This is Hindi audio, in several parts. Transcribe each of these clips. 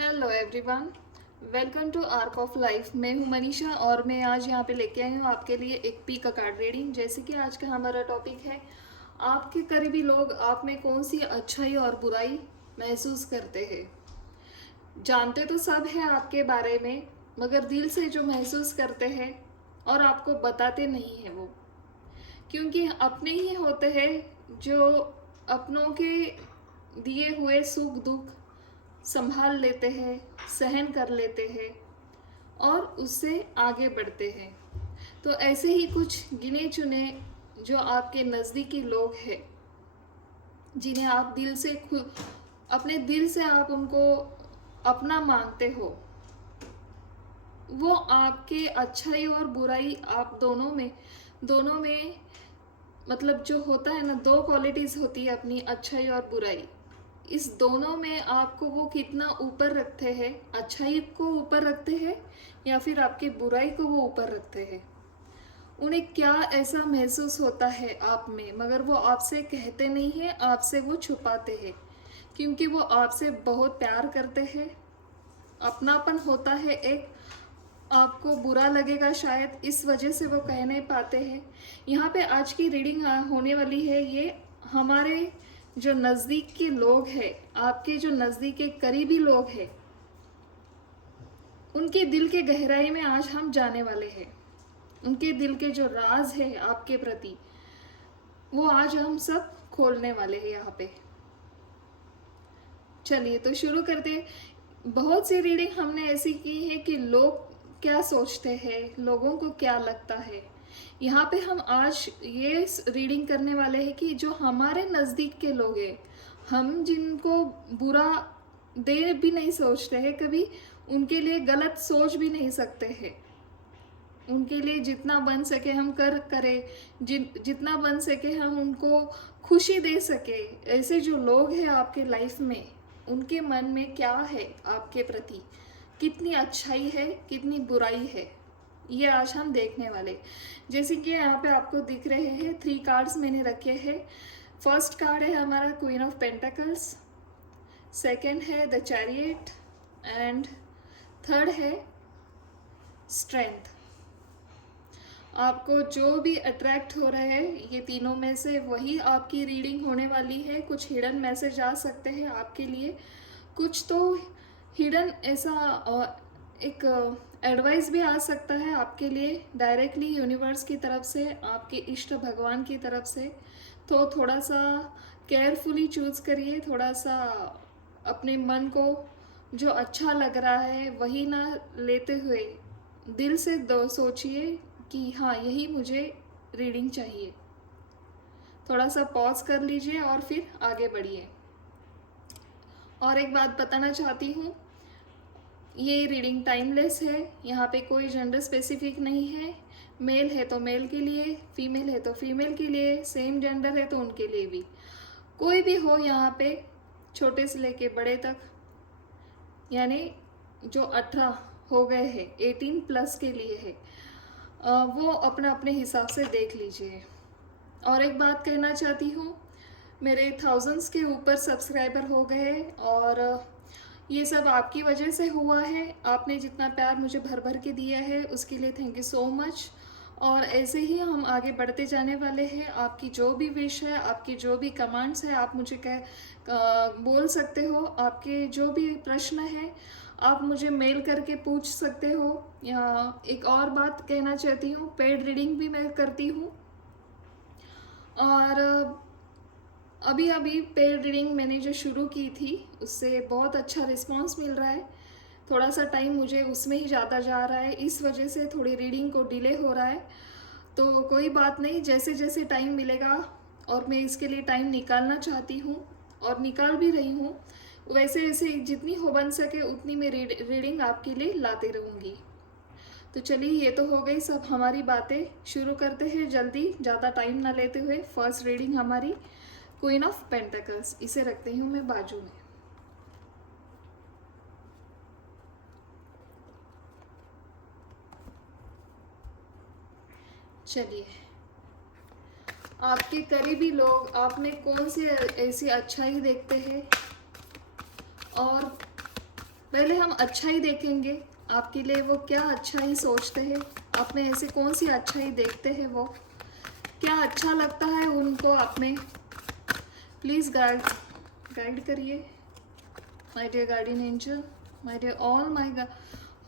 Hello everyone, welcome to arc of life. मैं हूं मनीषा और मैं आज यहाँ पे लेके आई हूँ आपके लिए एक पी का कार्ड रीडिंग। जैसे कि आज का हमारा टॉपिक है, आपके करीबी लोग आप में कौन सी अच्छाई और बुराई महसूस करते हैं। जानते तो सब है आपके बारे में, मगर दिल से जो महसूस करते हैं और आपको बताते नहीं हैं वो, क्योंकि अपने ही होते हैं जो अपनों के दिए हुए सुख दुख संभाल लेते हैं, सहन कर लेते हैं और उससे आगे बढ़ते हैं। तो ऐसे ही कुछ गिने चुने जो आपके नज़दीकी लोग हैं, जिन्हें आप दिल से खुद अपने दिल से आप उनको अपना मानते हो, वो आपके अच्छाई और बुराई आप दोनों में मतलब जो होता है ना, दो क्वालिटीज़ होती है अपनी, अच्छाई और बुराई। इस दोनों में आपको वो कितना ऊपर रखते हैं, अच्छाई को ऊपर रखते हैं या फिर आपकी बुराई को वो ऊपर रखते हैं। उन्हें क्या ऐसा महसूस होता है आप में, मगर वो आपसे कहते नहीं हैं, आपसे वो छुपाते हैं, क्योंकि वो आपसे बहुत प्यार करते हैं। अपनापन होता है एक, आपको बुरा लगेगा शायद, इस वजह से वो कह नहीं पाते हैं। यहाँ पे आज की रीडिंग होने वाली है, ये हमारे जो नज़दीक के लोग हैं, आपके जो नज़दीक के करीबी लोग हैं, उनके दिल के गहराई में आज हम जाने वाले हैं। उनके दिल के जो राज है आपके प्रति, वो आज हम सब खोलने वाले हैं यहाँ पे। चलिए तो शुरू करते हैं। बहुत सी रीडिंग हमने ऐसी की है कि लोग क्या सोचते हैं, लोगों को क्या लगता है। यहाँ पे हम आज ये रीडिंग करने वाले हैं कि जो हमारे नज़दीक के लोग हैं, हम जिनको बुरा दे भी नहीं सोचते हैं कभी, उनके लिए गलत सोच भी नहीं सकते हैं। उनके लिए जितना बन सके हम करें, जितना बन सके हम उनको खुशी दे सके। ऐसे जो लोग हैं आपके लाइफ में, उनके मन में क्या है आपके प्रति, कितनी अच्छाई है, कितनी बुराई है, ये आज हम देखने वाले। जैसे कि यहाँ पे आपको दिख रहे हैं 3 कार्ड्स मैंने रखे हैं। फर्स्ट कार्ड है हमारा क्वीन ऑफ पेंटिकल्स, सेकंड है द चैरियट एंड थर्ड है स्ट्रेंथ। आपको जो भी अट्रैक्ट हो रहे हैं, ये तीनों में से वही आपकी रीडिंग होने वाली है। कुछ हिडन मैसेज आ सकते हैं आपके लिए, कुछ तो हिडन ऐसा एक एडवाइस भी आ सकता है आपके लिए डायरेक्टली यूनिवर्स की तरफ से, आपके इष्ट भगवान की तरफ से। तो थोड़ा सा केयरफुली चूज़ करिए, थोड़ा सा अपने मन को जो अच्छा लग रहा है वही ना लेते हुए दिल से सोचिए कि हाँ, यही मुझे रीडिंग चाहिए। थोड़ा सा पॉज कर लीजिए और फिर आगे बढ़िए। और एक बात बताना चाहती हूँ, ये रीडिंग टाइमलेस है। यहाँ पे कोई जेंडर स्पेसिफिक नहीं है। मेल है तो मेल के लिए, फीमेल है तो फीमेल के लिए, सेम जेंडर है तो उनके लिए भी, कोई भी हो यहाँ पे, छोटे से लेके बड़े तक, यानी जो 18 हो गए हैं, 18 प्लस के लिए है, वो अपना अपने हिसाब से देख लीजिए। और एक बात कहना चाहती हूँ, मेरे थाउजेंड्स के ऊपर सब्सक्राइबर हो गए और ये सब आपकी वजह से हुआ है। आपने जितना प्यार मुझे भर भर के दिया है उसके लिए थैंक यू सो मच। और ऐसे ही हम आगे बढ़ते जाने वाले हैं। आपकी जो भी विश है, आपकी जो भी कमांड्स है, आप मुझे बोल सकते हो। आपके जो भी प्रश्न है आप मुझे मेल करके पूछ सकते हो। या एक और बात कहना चाहती हूँ, पेड रीडिंग भी मैं करती हूँ और अभी अभी पेड रीडिंग मैंने जो शुरू की थी उससे बहुत अच्छा रिस्पांस मिल रहा है। थोड़ा सा टाइम मुझे उसमें ही ज़्यादा जा रहा है, इस वजह से थोड़ी रीडिंग को डिले हो रहा है। तो कोई बात नहीं, जैसे जैसे टाइम मिलेगा और मैं इसके लिए टाइम निकालना चाहती हूँ और निकाल भी रही हूँ, वैसे वैसे जितनी हो बन सके उतनी मैं रीडिंग आपके लिए लाते रहूँगी। तो चलिए, ये तो हो गई सब हमारी बातें। शुरू करते हैं जल्दी, ज़्यादा टाइम ना लेते हुए। फर्स्ट रीडिंग हमारी क्वीन ऑफ पेंटिकल्स, इसे रखती हूँ मैं बाजू में। चलिए, आपके करीबी लोग आप में कौन सी ऐसी अच्छाई देखते हैं और पहले हम अच्छा ही देखेंगे आपके लिए, वो क्या अच्छा ही सोचते हैं, आप में ऐसे कौन सी अच्छा ही देखते हैं, वो क्या अच्छा लगता है उनको आप में। प्लीज़ गाइड करिए my dear guardian angel, my dear all my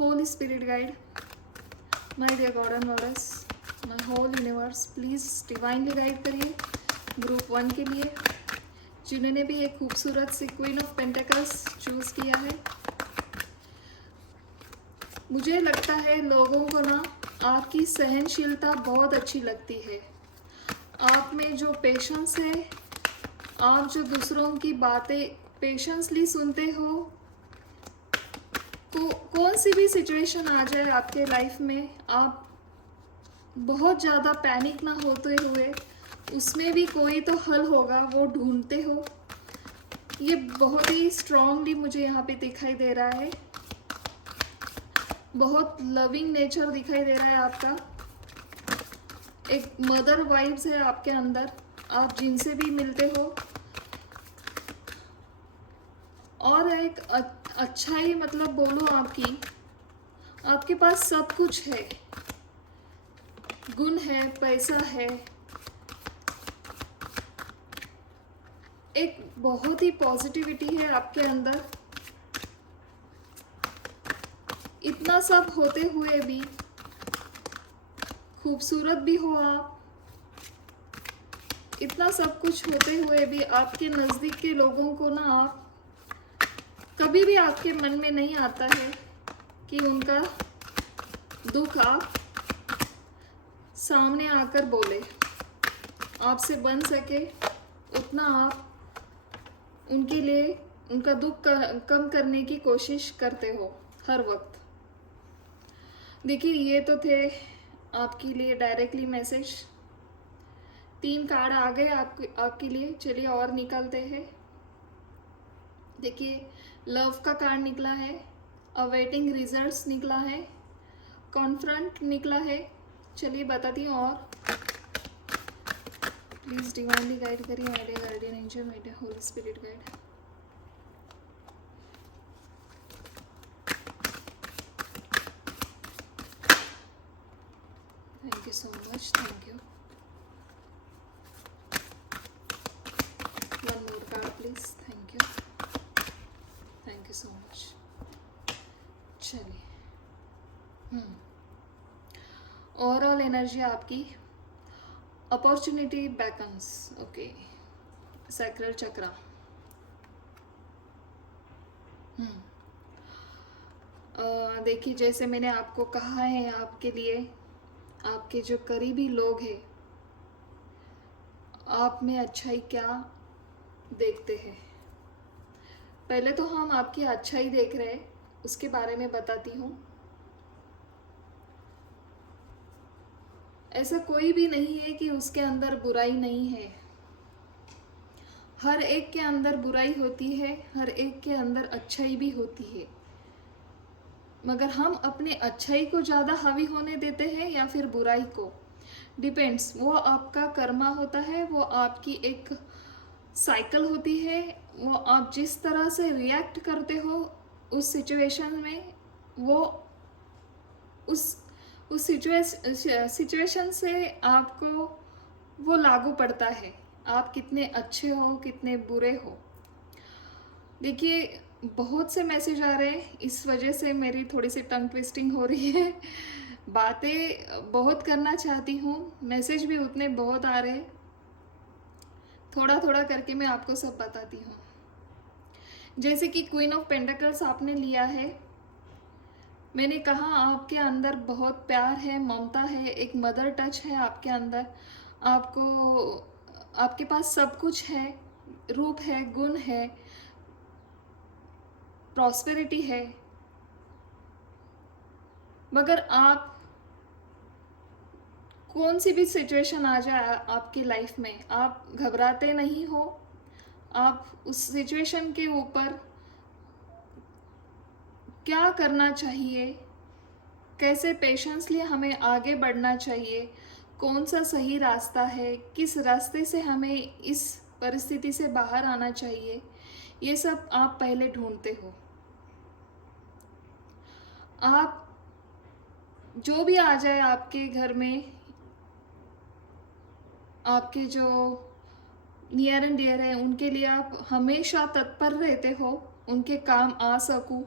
holy spirit guide, my dear God and goddess, my whole universe, please divinely guide करिए ग्रुप 1 के लिए, जिन्होंने भी एक खूबसूरत सी क्वीन ऑफ पेंटिकल्स चूज़ किया है। मुझे लगता है लोगों को ना आपकी सहनशीलता बहुत अच्छी लगती है, आप में जो पेशेंस है, आप जो दूसरों की बातें पेशेंसली सुनते हो, कौन सी भी सिचुएशन आ जाए आपके लाइफ में, आप बहुत ज़्यादा पैनिक ना होते हुए उसमें भी कोई तो हल होगा वो ढूंढते हो। ये बहुत ही स्ट्रांगली मुझे यहाँ पे दिखाई दे रहा है, बहुत लविंग नेचर दिखाई दे रहा है आपका, एक मदर वाइब्स है आपके अंदर, आप जिनसे भी मिलते हो, और एक अच्छा ही मतलब बोलो आपके पास सब कुछ है, गुण है, पैसा है, एक बहुत ही पॉजिटिविटी है आपके अंदर। इतना सब होते हुए भी खूबसूरत भी हो आप, इतना सब कुछ होते हुए भी आपके नज़दीक के लोगों को ना आप कभी भी आपके मन में नहीं आता है कि उनका दुख आप सामने आकर बोले, आपसे बन सके उतना आप उनके लिए उनका दुख कम करने की कोशिश करते हो हर वक्त। देखिए ये तो थे आपके लिए डायरेक्टली मैसेज, 3 कार्ड आ गए आपके लिए। चलिए और निकालते हैं। देखिए लव का कार्ड निकला है, अवेटिंग रिजल्ट्स निकला है, कॉन्फ्रंट निकला है। चलिए बताती हूँ और प्लीज़ डिवाइनली गाइड करिए my dear guardian angel, my dear holy spirit guide. Thank you so much, thank you. One more card please, thank you, thank you so much. चलिए ओवरऑल एनर्जी आपकी, opportunity beacons, okay, sacral chakra. देखिए जैसे मैंने आपको कहा है, आपके लिए आपके जो करीबी लोग हैं आप में अच्छाई क्या देखते हैं। पहले तो हम आपकी अच्छाई देख रहे हैं, उसके बारे में बताती हूँ। ऐसा कोई भी नहीं है कि उसके अंदर बुराई नहीं है, हर एक के अंदर बुराई होती है, हर एक के अंदर अच्छाई भी होती है, मगर हम अपने अच्छाई को ज़्यादा हावी होने देते हैं या फिर बुराई को, डिपेंड्स। वो आपका कर्मा होता है, वो आपकी एक साइकिल होती है, वो आप जिस तरह से रिएक्ट करते हो उस सिचुएशन में, वो उस सिचुएशन से आपको वो लागू पड़ता है, आप कितने अच्छे हो कितने बुरे हो। देखिए बहुत से मैसेज आ रहे हैं, इस वजह से मेरी थोड़ी सी टंग ट्विस्टिंग हो रही है, बातें बहुत करना चाहती हूँ, मैसेज भी उतने बहुत आ रहे हैं, थोड़ा थोड़ा करके मैं आपको सब बताती हूँ। जैसे कि क्वीन ऑफ पेंटिकल्स आपने लिया है, मैंने कहा आपके अंदर बहुत प्यार है, ममता है, एक मदर टच है आपके अंदर, आपके पास सब कुछ है, रूप है, गुण है, प्रॉस्पेरिटी है, मगर आप कौन सी भी सिचुएशन आ जाए आपकी लाइफ में आप घबराते नहीं हो, आप उस सिचुएशन के ऊपर क्या करना चाहिए, कैसे पेशेंसली हमें आगे बढ़ना चाहिए, कौन सा सही रास्ता है, किस रास्ते से हमें इस परिस्थिति से बाहर आना चाहिए, ये सब आप पहले ढूंढते हो। आप जो भी आ जाए आपके घर में, आपके जो नियर एंड डियर है, उनके लिए आप हमेशा तत्पर रहते हो, उनके काम आ सकूं।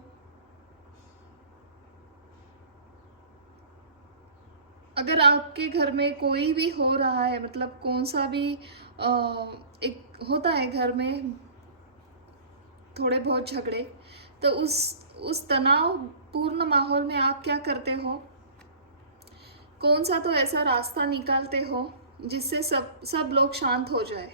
अगर आपके घर में कोई भी हो रहा है, मतलब कौन सा भी एक होता है घर में थोड़े बहुत झगड़े, तो उस तनाव पूर्ण माहौल में आप क्या करते हो? कौन सा तो ऐसा रास्ता निकालते हो जिससे सब लोग शांत हो जाए।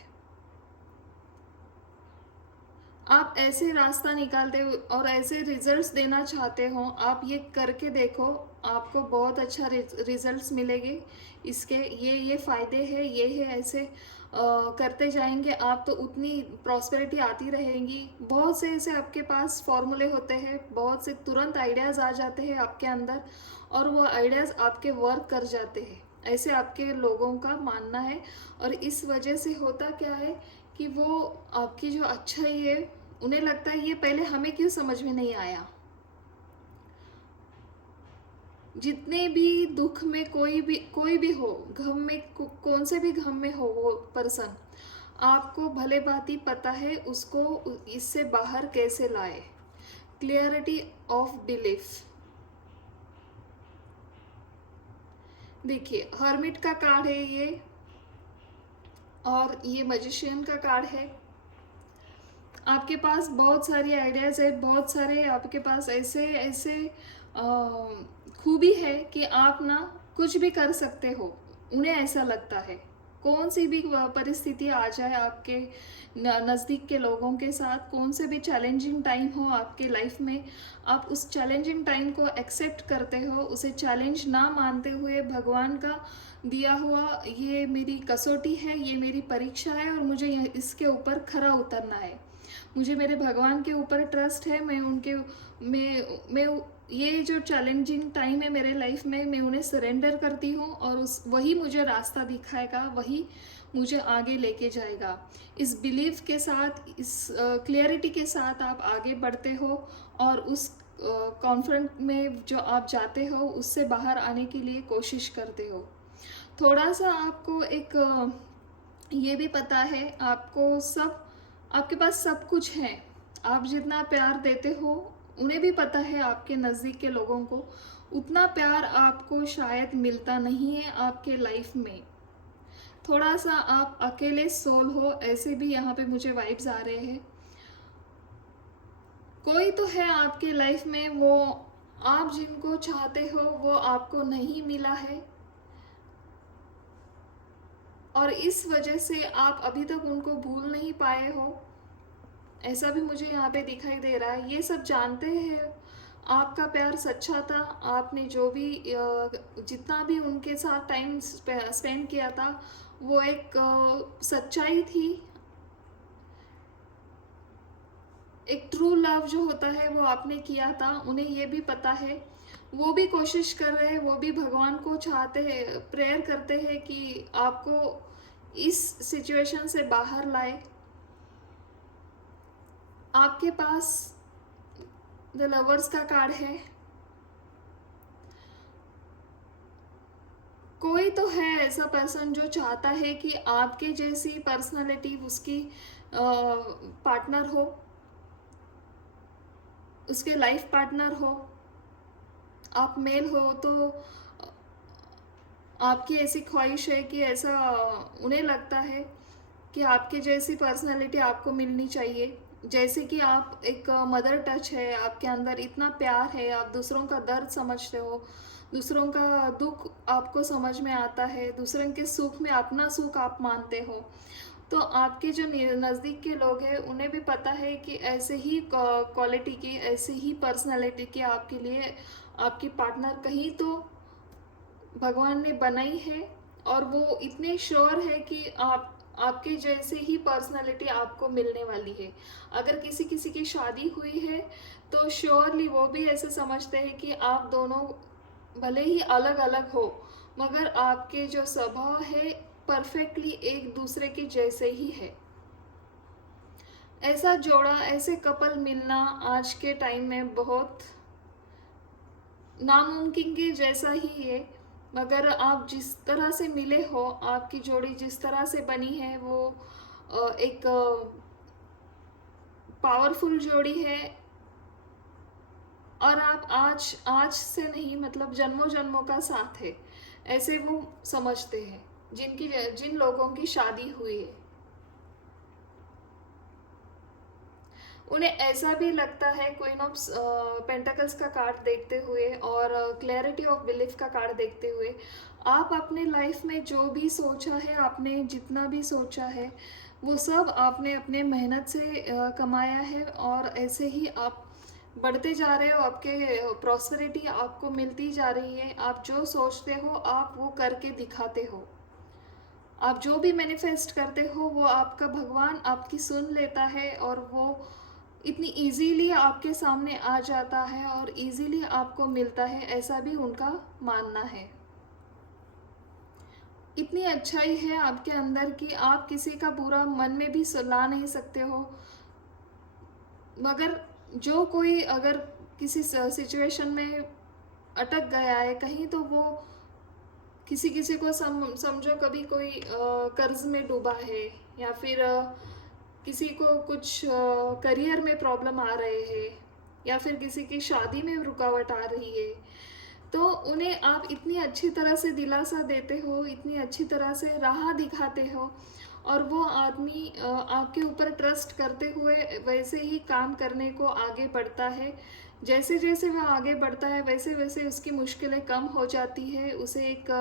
आप ऐसे रास्ता निकालते हो और ऐसे रिजल्ट्स देना चाहते हो, आप ये करके देखो, आपको बहुत अच्छा रिजल्ट्स मिलेंगे। इसके ये फ़ायदे हैं, ये है, ऐसे करते जाएंगे आप तो उतनी प्रॉस्पेरिटी आती रहेगी। बहुत से ऐसे आपके पास फॉर्मूले होते हैं, बहुत से तुरंत आइडियाज़ आ जाते हैं आपके अंदर, और वो आइडियाज़ आपके वर्क कर जाते हैं, ऐसे आपके लोगों का मानना है। और इस वजह से होता क्या है कि वो आपकी जो अच्छाई है, उन्हें लगता है ये पहले हमें क्यों समझ में नहीं आया। जितने भी दुख में कोई भी हो, गम में कौन से भी गम में हो वो पर्सन, आपको भले बात ही पता है उसको इससे बाहर कैसे लाए। Clarity of belief. देखिए, हर्मिट का कार्ड है ये, और ये मैजिशियन का कार्ड है। आपके पास बहुत सारी आइडियाज़ है, बहुत सारे आपके पास ऐसे ऐसे खूबी है कि आप ना कुछ भी कर सकते हो, उन्हें ऐसा लगता है। कौन सी भी परिस्थिति आ जाए आपके नज़दीक के लोगों के साथ, कौन से भी चैलेंजिंग टाइम हो आपके लाइफ में, आप उस चैलेंजिंग टाइम को एक्सेप्ट करते हो, उसे चैलेंज ना मानते हुए भगवान का दिया हुआ ये मेरी कसौटी है, ये मेरी परीक्षा है, और मुझे इसके ऊपर खरा उतरना है। मुझे मेरे भगवान के ऊपर ट्रस्ट है। मैं ये जो चैलेंजिंग टाइम है मेरे लाइफ में, मैं उन्हें सरेंडर करती हूँ, और वही मुझे रास्ता दिखाएगा, वही मुझे आगे लेके जाएगा। इस बिलीव के साथ, इस क्लियरिटी के साथ आप आगे बढ़ते हो, और उस कॉन्फ्रेंट में जो आप जाते हो उससे बाहर आने के लिए कोशिश करते हो। थोड़ा सा आपको एक ये भी पता है, आपके पास सब कुछ है। आप जितना प्यार देते हो, उन्हें भी पता है, आपके नज़दीक के लोगों को उतना प्यार आपको शायद मिलता नहीं है आपके लाइफ में। थोड़ा सा आप अकेले सोल हो, ऐसे भी यहाँ पे मुझे वाइब्स आ रहे हैं। कोई तो है आपके लाइफ में, वो आप जिनको चाहते हो वो आपको नहीं मिला है, और इस वजह से आप अभी तक उनको भूल नहीं पाए हो, ऐसा भी मुझे यहाँ पे दिखाई दे रहा है। ये सब जानते हैं आपका प्यार सच्चा था, आपने जो भी जितना भी उनके साथ टाइम स्पेंड किया था, वो एक सच्चाई थी, एक ट्रू लव जो होता है वो आपने किया था। उन्हें ये भी पता है, वो भी कोशिश कर रहे हैं, वो भी भगवान को चाहते हैं, प्रेयर करते हैं कि आपको इस सिचुएशन से बाहर लाए। आपके पास द लवर्स का कार्ड है। कोई तो है ऐसा पर्सन जो चाहता है कि आपके जैसी पर्सनालिटी उसकी पार्टनर हो, उसके लाइफ पार्टनर हो। आप मेल हो तो आपकी ऐसी ख्वाहिश है कि ऐसा उन्हें लगता है कि आपके जैसी पर्सनालिटी आपको मिलनी चाहिए। जैसे कि आप एक मदर टच है, आपके अंदर इतना प्यार है, आप दूसरों का दर्द समझते हो, दूसरों का दुख आपको समझ में आता है, दूसरों के सुख में अपना सुख आप मानते हो। तो आपके जो नज़दीक के लोग हैं, उन्हें भी पता है कि ऐसे ही क्वालिटी की, ऐसे ही पर्सनालिटी की आपके लिए आपकी पार्टनर कहीं तो भगवान ने बनाई है, और वो इतने श्योर है कि आपके जैसे ही पर्सनालिटी आपको मिलने वाली है। अगर किसी किसी की शादी हुई है तो श्योरली वो भी ऐसे समझते हैं कि आप दोनों भले ही अलग अलग हो, मगर आपके जो स्वभाव है परफेक्टली एक दूसरे के जैसे ही है। ऐसा जोड़ा, ऐसे कपल मिलना आज के टाइम में बहुत नामुमकिन के जैसा ही है, मगर आप जिस तरह से मिले हो, आपकी जोड़ी जिस तरह से बनी है, वो एक पावरफुल जोड़ी है। और आप आज आज से नहीं, मतलब जन्मों जन्मों का साथ है, ऐसे वो समझते हैं जिन लोगों की शादी हुई है। उन्हें ऐसा भी लगता है, क्वीन ऑफ पेंटाकल्स का कार्ड देखते हुए और क्लैरिटी ऑफ बिलीफ का कार्ड देखते हुए, आप अपने लाइफ में जो भी सोचा है, आपने जितना भी सोचा है, वो सब आपने अपने मेहनत से कमाया है, और ऐसे ही आप बढ़ते जा रहे हो। आपके प्रॉस्पेरिटी आपको मिलती जा रही है। आप जो सोचते हो आप वो करके दिखाते हो। आप जो भी मैनिफेस्ट करते हो वो आपका भगवान आपकी सुन लेता है, और वो इतनी इजीली आपके सामने आ जाता है और इजीली आपको मिलता है, ऐसा भी उनका मानना है। इतनी अच्छाई है आपके अंदर कि आप किसी का बुरा मन में भी ला नहीं सकते हो। मगर जो कोई अगर किसी सिचुएशन में अटक गया है कहीं, तो वो किसी किसी को समझो कभी कोई कर्ज में डूबा है, या फिर किसी को कुछ करियर में प्रॉब्लम आ रहे हैं, या फिर किसी की शादी में रुकावट आ रही है, तो उन्हें आप इतनी अच्छी तरह से दिलासा देते हो, इतनी अच्छी तरह से राह दिखाते हो, और वो आदमी आपके ऊपर ट्रस्ट करते हुए वैसे ही काम करने को आगे बढ़ता है। जैसे जैसे वह आगे बढ़ता है वैसे वैसे उसकी मुश्किलें कम हो जाती है। उसे एक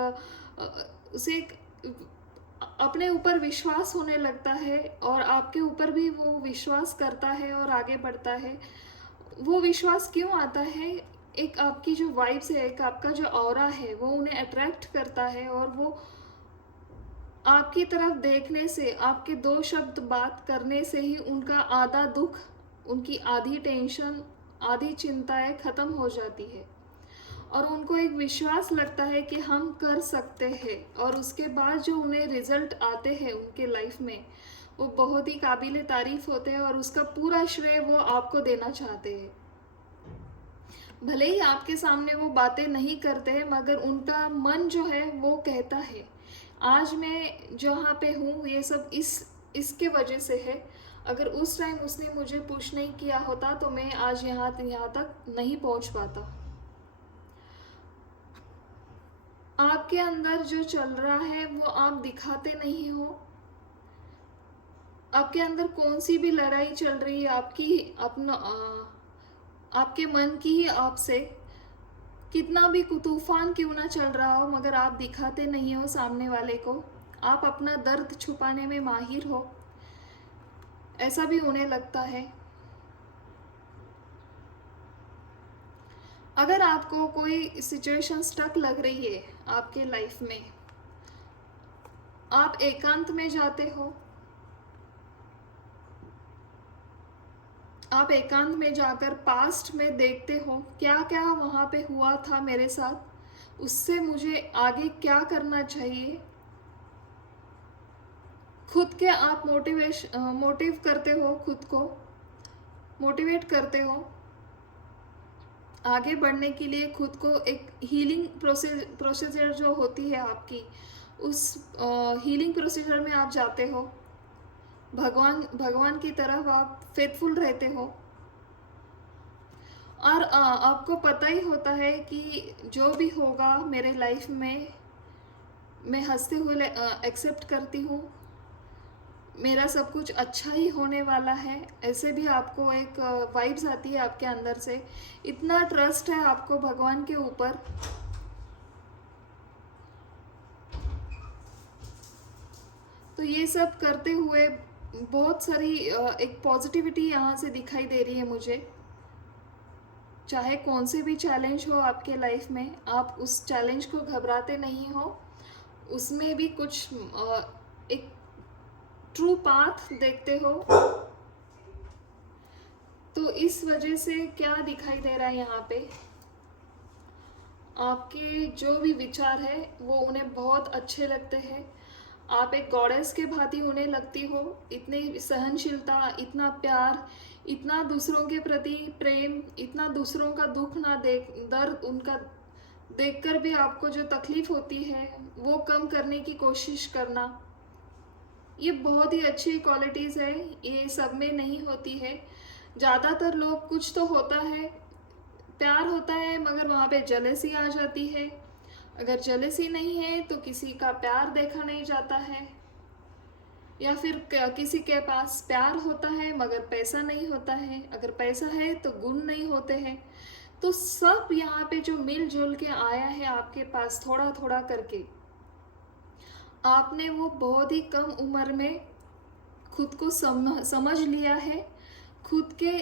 अपने ऊपर विश्वास होने लगता है, और आपके ऊपर भी वो विश्वास करता है और आगे बढ़ता है। वो विश्वास क्यों आता है? एक आपकी जो वाइब्स है, एक आपका जो ऑरा है, वो उन्हें अट्रैक्ट करता है, और वो आपकी तरफ देखने से, आपके दो शब्द बात करने से ही उनका आधा दुख, उनकी आधी टेंशन, आधी चिंताएं खत्म हो जाती है, और उनको एक विश्वास लगता है कि हम कर सकते हैं। और उसके बाद जो उन्हें रिजल्ट आते हैं उनके लाइफ में, वो बहुत ही काबिले तारीफ होते हैं, और उसका पूरा श्रेय वो आपको देना चाहते हैं। भले ही आपके सामने वो बातें नहीं करते हैं, मगर उनका मन जो है वो कहता है, आज मैं जहाँ पे हूँ ये सब इसके वजह से है। अगर उस टाइम उसने मुझे पुश नहीं किया होता तो मैं आज यहाँ तक नहीं पहुँच पाता। आपके अंदर जो चल रहा है वो आप दिखाते नहीं हो। आपके अंदर कौन सी भी लड़ाई चल रही है, आपके मन की ही आपसे, कितना भी तूफान क्यों ना चल रहा हो, मगर आप दिखाते नहीं हो सामने वाले को। आप अपना दर्द छुपाने में माहिर हो, ऐसा भी उन्हें लगता है। अगर आपको कोई सिचुएशन स्टक लग रही है आपके लाइफ में, आप एकांत में जाते हो, आप एकांत में जाकर पास्ट में देखते हो क्या क्या वहाँ पे हुआ था मेरे साथ, उससे मुझे आगे क्या करना चाहिए। खुद के आप मोटिव करते हो, खुद को मोटिवेट करते हो आगे बढ़ने के लिए। खुद को एक हीलिंग प्रोसीजर जो होती है आपकी, उस हीलिंग प्रोसीजर में आप जाते हो। भगवान की तरफ आप फेथफुल रहते हो, और आपको पता ही होता है कि जो भी होगा मेरे लाइफ में, मैं हंसते हुए एक्सेप्ट करती हूँ, मेरा सब कुछ अच्छा ही होने वाला है। ऐसे भी आपको एक वाइब्स आती है आपके अंदर से। इतना ट्रस्ट है आपको भगवान के ऊपर। तो ये सब करते हुए बहुत सारी एक पॉजिटिविटी यहाँ से दिखाई दे रही है मुझे। चाहे कौन से भी चैलेंज हो आपके लाइफ में, आप उस चैलेंज को घबराते नहीं हो, उसमें भी कुछ एक ट्रू पाथ देखते हो। तो इस वजह से क्या दिखाई दे रहा है यहाँ पे, आपके जो भी विचार है वो उन्हें बहुत अच्छे लगते हैं। आप एक गॉडेस के भांति उन्हें लगती हो। इतनी सहनशीलता, इतना प्यार, इतना दूसरों के प्रति प्रेम, इतना दूसरों का दुख ना देख, दर्द उनका देखकर भी आपको जो तकलीफ होती है वो कम करने की कोशिश करना, ये बहुत ही अच्छी क्वालिटीज़ है। ये सब में नहीं होती है। ज़्यादातर लोग, कुछ तो होता है, प्यार होता है मगर वहाँ पे जेलसी आ जाती है। अगर जेलसी नहीं है तो किसी का प्यार देखा नहीं जाता है, या फिर किसी के पास प्यार होता है मगर पैसा नहीं होता है। अगर पैसा है तो गुण नहीं होते हैं। तो सब यहाँ पे जो मिलजुल के आया है आपके पास थोड़ा थोड़ा करके, आपने वो बहुत ही कम उम्र में खुद को समझ लिया है। खुद के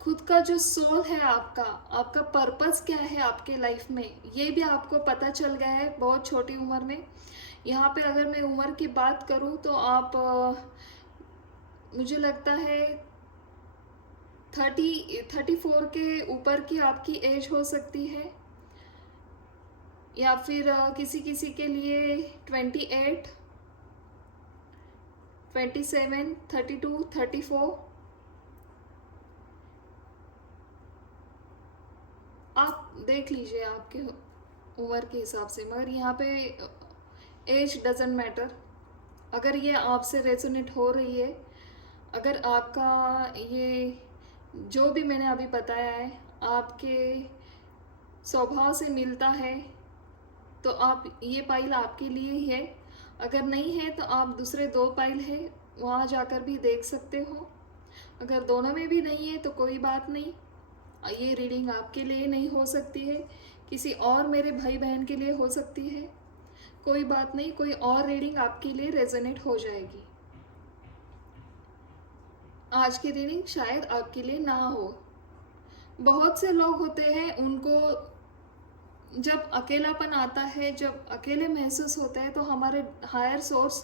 खुद का जो सोल है, आपका पर्पस क्या है आपके लाइफ में, ये भी आपको पता चल गया है बहुत छोटी उम्र में। यहाँ पे अगर मैं उम्र की बात करूँ तो आप मुझे लगता है 34 के ऊपर की आपकी एज हो सकती है, या फिर किसी किसी के लिए 28, 27, 32, 34। आप देख लीजिए आपके उम्र के हिसाब से, मगर यहाँ पे एज डजेंट मैटर। अगर ये आपसे रेजोनेट हो रही है, अगर आपका ये जो भी मैंने अभी बताया है आपके स्वभाव से मिलता है, तो आप ये पाइल आपके लिए ही है। अगर नहीं है तो आप दूसरे 2 पाइल है, वहाँ जाकर भी देख सकते हो। अगर दोनों में भी नहीं है तो कोई बात नहीं, ये रीडिंग आपके लिए नहीं हो सकती है, किसी और मेरे भाई बहन के लिए हो सकती है। कोई बात नहीं, कोई और रीडिंग आपके लिए रेजोनेट हो जाएगी। आज की रीडिंग शायद आपके लिए ना हो। बहुत से लोग होते हैं, उनको जब अकेलापन आता है, जब अकेले महसूस होते हैं, तो हमारे हायर सोर्स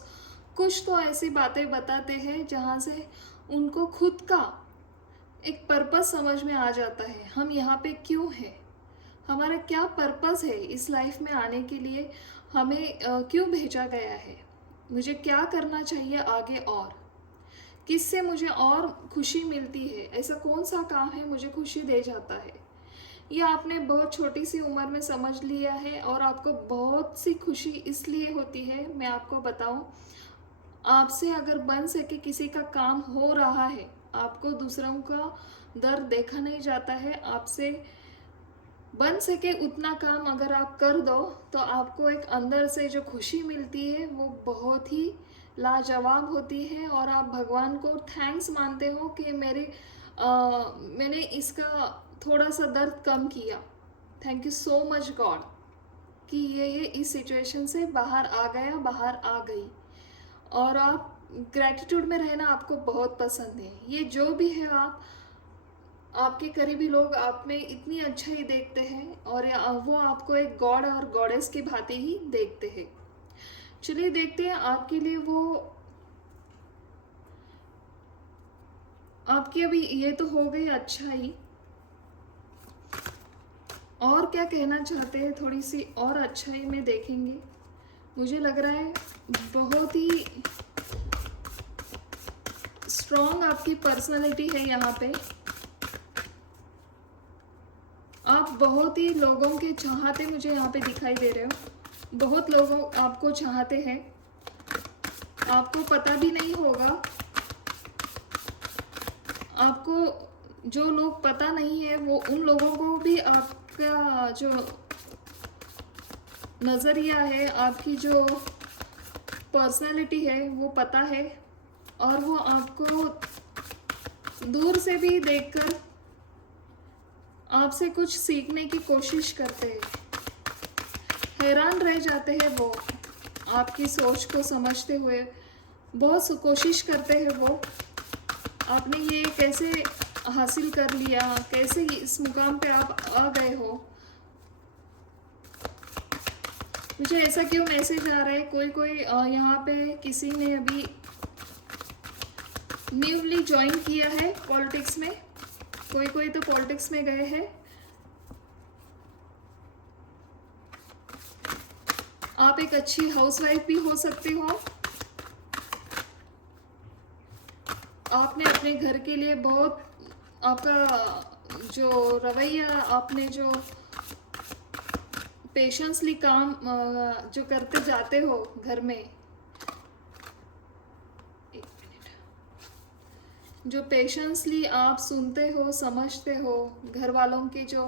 कुछ तो ऐसी बातें बताते हैं जहाँ से उनको खुद का एक पर्पस समझ में आ जाता है। हम यहाँ पे क्यों हैं, हमारा क्या पर्पस है इस लाइफ में आने के लिए, हमें क्यों भेजा गया है, मुझे क्या करना चाहिए आगे, और किससे मुझे और खुशी मिलती है, ऐसा कौन सा काम है मुझे खुशी दे जाता है। ये आपने बहुत छोटी सी उम्र में समझ लिया है, और आपको बहुत सी खुशी इसलिए होती है। मैं आपको बताऊं, आपसे अगर बन सके किसी का काम हो रहा है, आपको दूसरों का दर्द देखा नहीं जाता है, आपसे बन सके उतना काम अगर आप कर दो, तो आपको एक अंदर से जो खुशी मिलती है वो बहुत ही लाजवाब होती है। और आप भगवान को थैंक्स मानते हो कि मैंने इसका थोड़ा सा दर्द कम किया। Thank you so much God कि ये इस सिचुएशन से बाहर आ गया, बाहर आ गई। और आप ग्रैटिट्यूड में रहना आपको बहुत पसंद है। ये जो भी है, आपके करीबी लोग आप में इतनी अच्छाई देखते हैं, और वो आपको एक गॉड और गॉडेस की भांति ही देखते हैं। चलिए देखते हैं आपके लिए वो, आपकी अभी ये तो हो गई अच्छाई, और क्या कहना चाहते हैं, थोड़ी सी और अच्छाई में देखेंगे। मुझे लग रहा है बहुत ही स्ट्रॉन्ग आपकी पर्सनालिटी है यहाँ पे। आप बहुत ही लोगों के चाहते मुझे यहाँ पे दिखाई दे रहे हो। बहुत लोग आपको चाहते हैं, आपको पता भी नहीं होगा। आपको जो लोग पता नहीं है, वो उन लोगों को भी आपका जो नज़रिया है, आपकी जो पर्सनालिटी है वो पता है, और वो आपको दूर से भी देखकर आपसे कुछ सीखने की कोशिश करते हैं। हैरान रह जाते हैं वो आपकी सोच को समझते हुए, बहुत कोशिश करते हैं वो, आपने ये कैसे हासिल कर लिया, कैसे इस मुकाम पे आप आ गए हो। मुझे ऐसा क्यों मैसेज आ रहा है, कोई यहाँ पे किसी ने अभी न्यूली ज्वाइन किया है पॉलिटिक्स में, कोई तो पॉलिटिक्स में गए हैं। आप एक अच्छी हाउसवाइफ भी हो सकते हो। आपने अपने घर के लिए बहुत, आपका जो रवैया, आपने जो पेशेंसली काम जो करते जाते हो घर में, एक मिनट, जो पेशेंसली आप सुनते हो, समझते हो, घर वालों की जो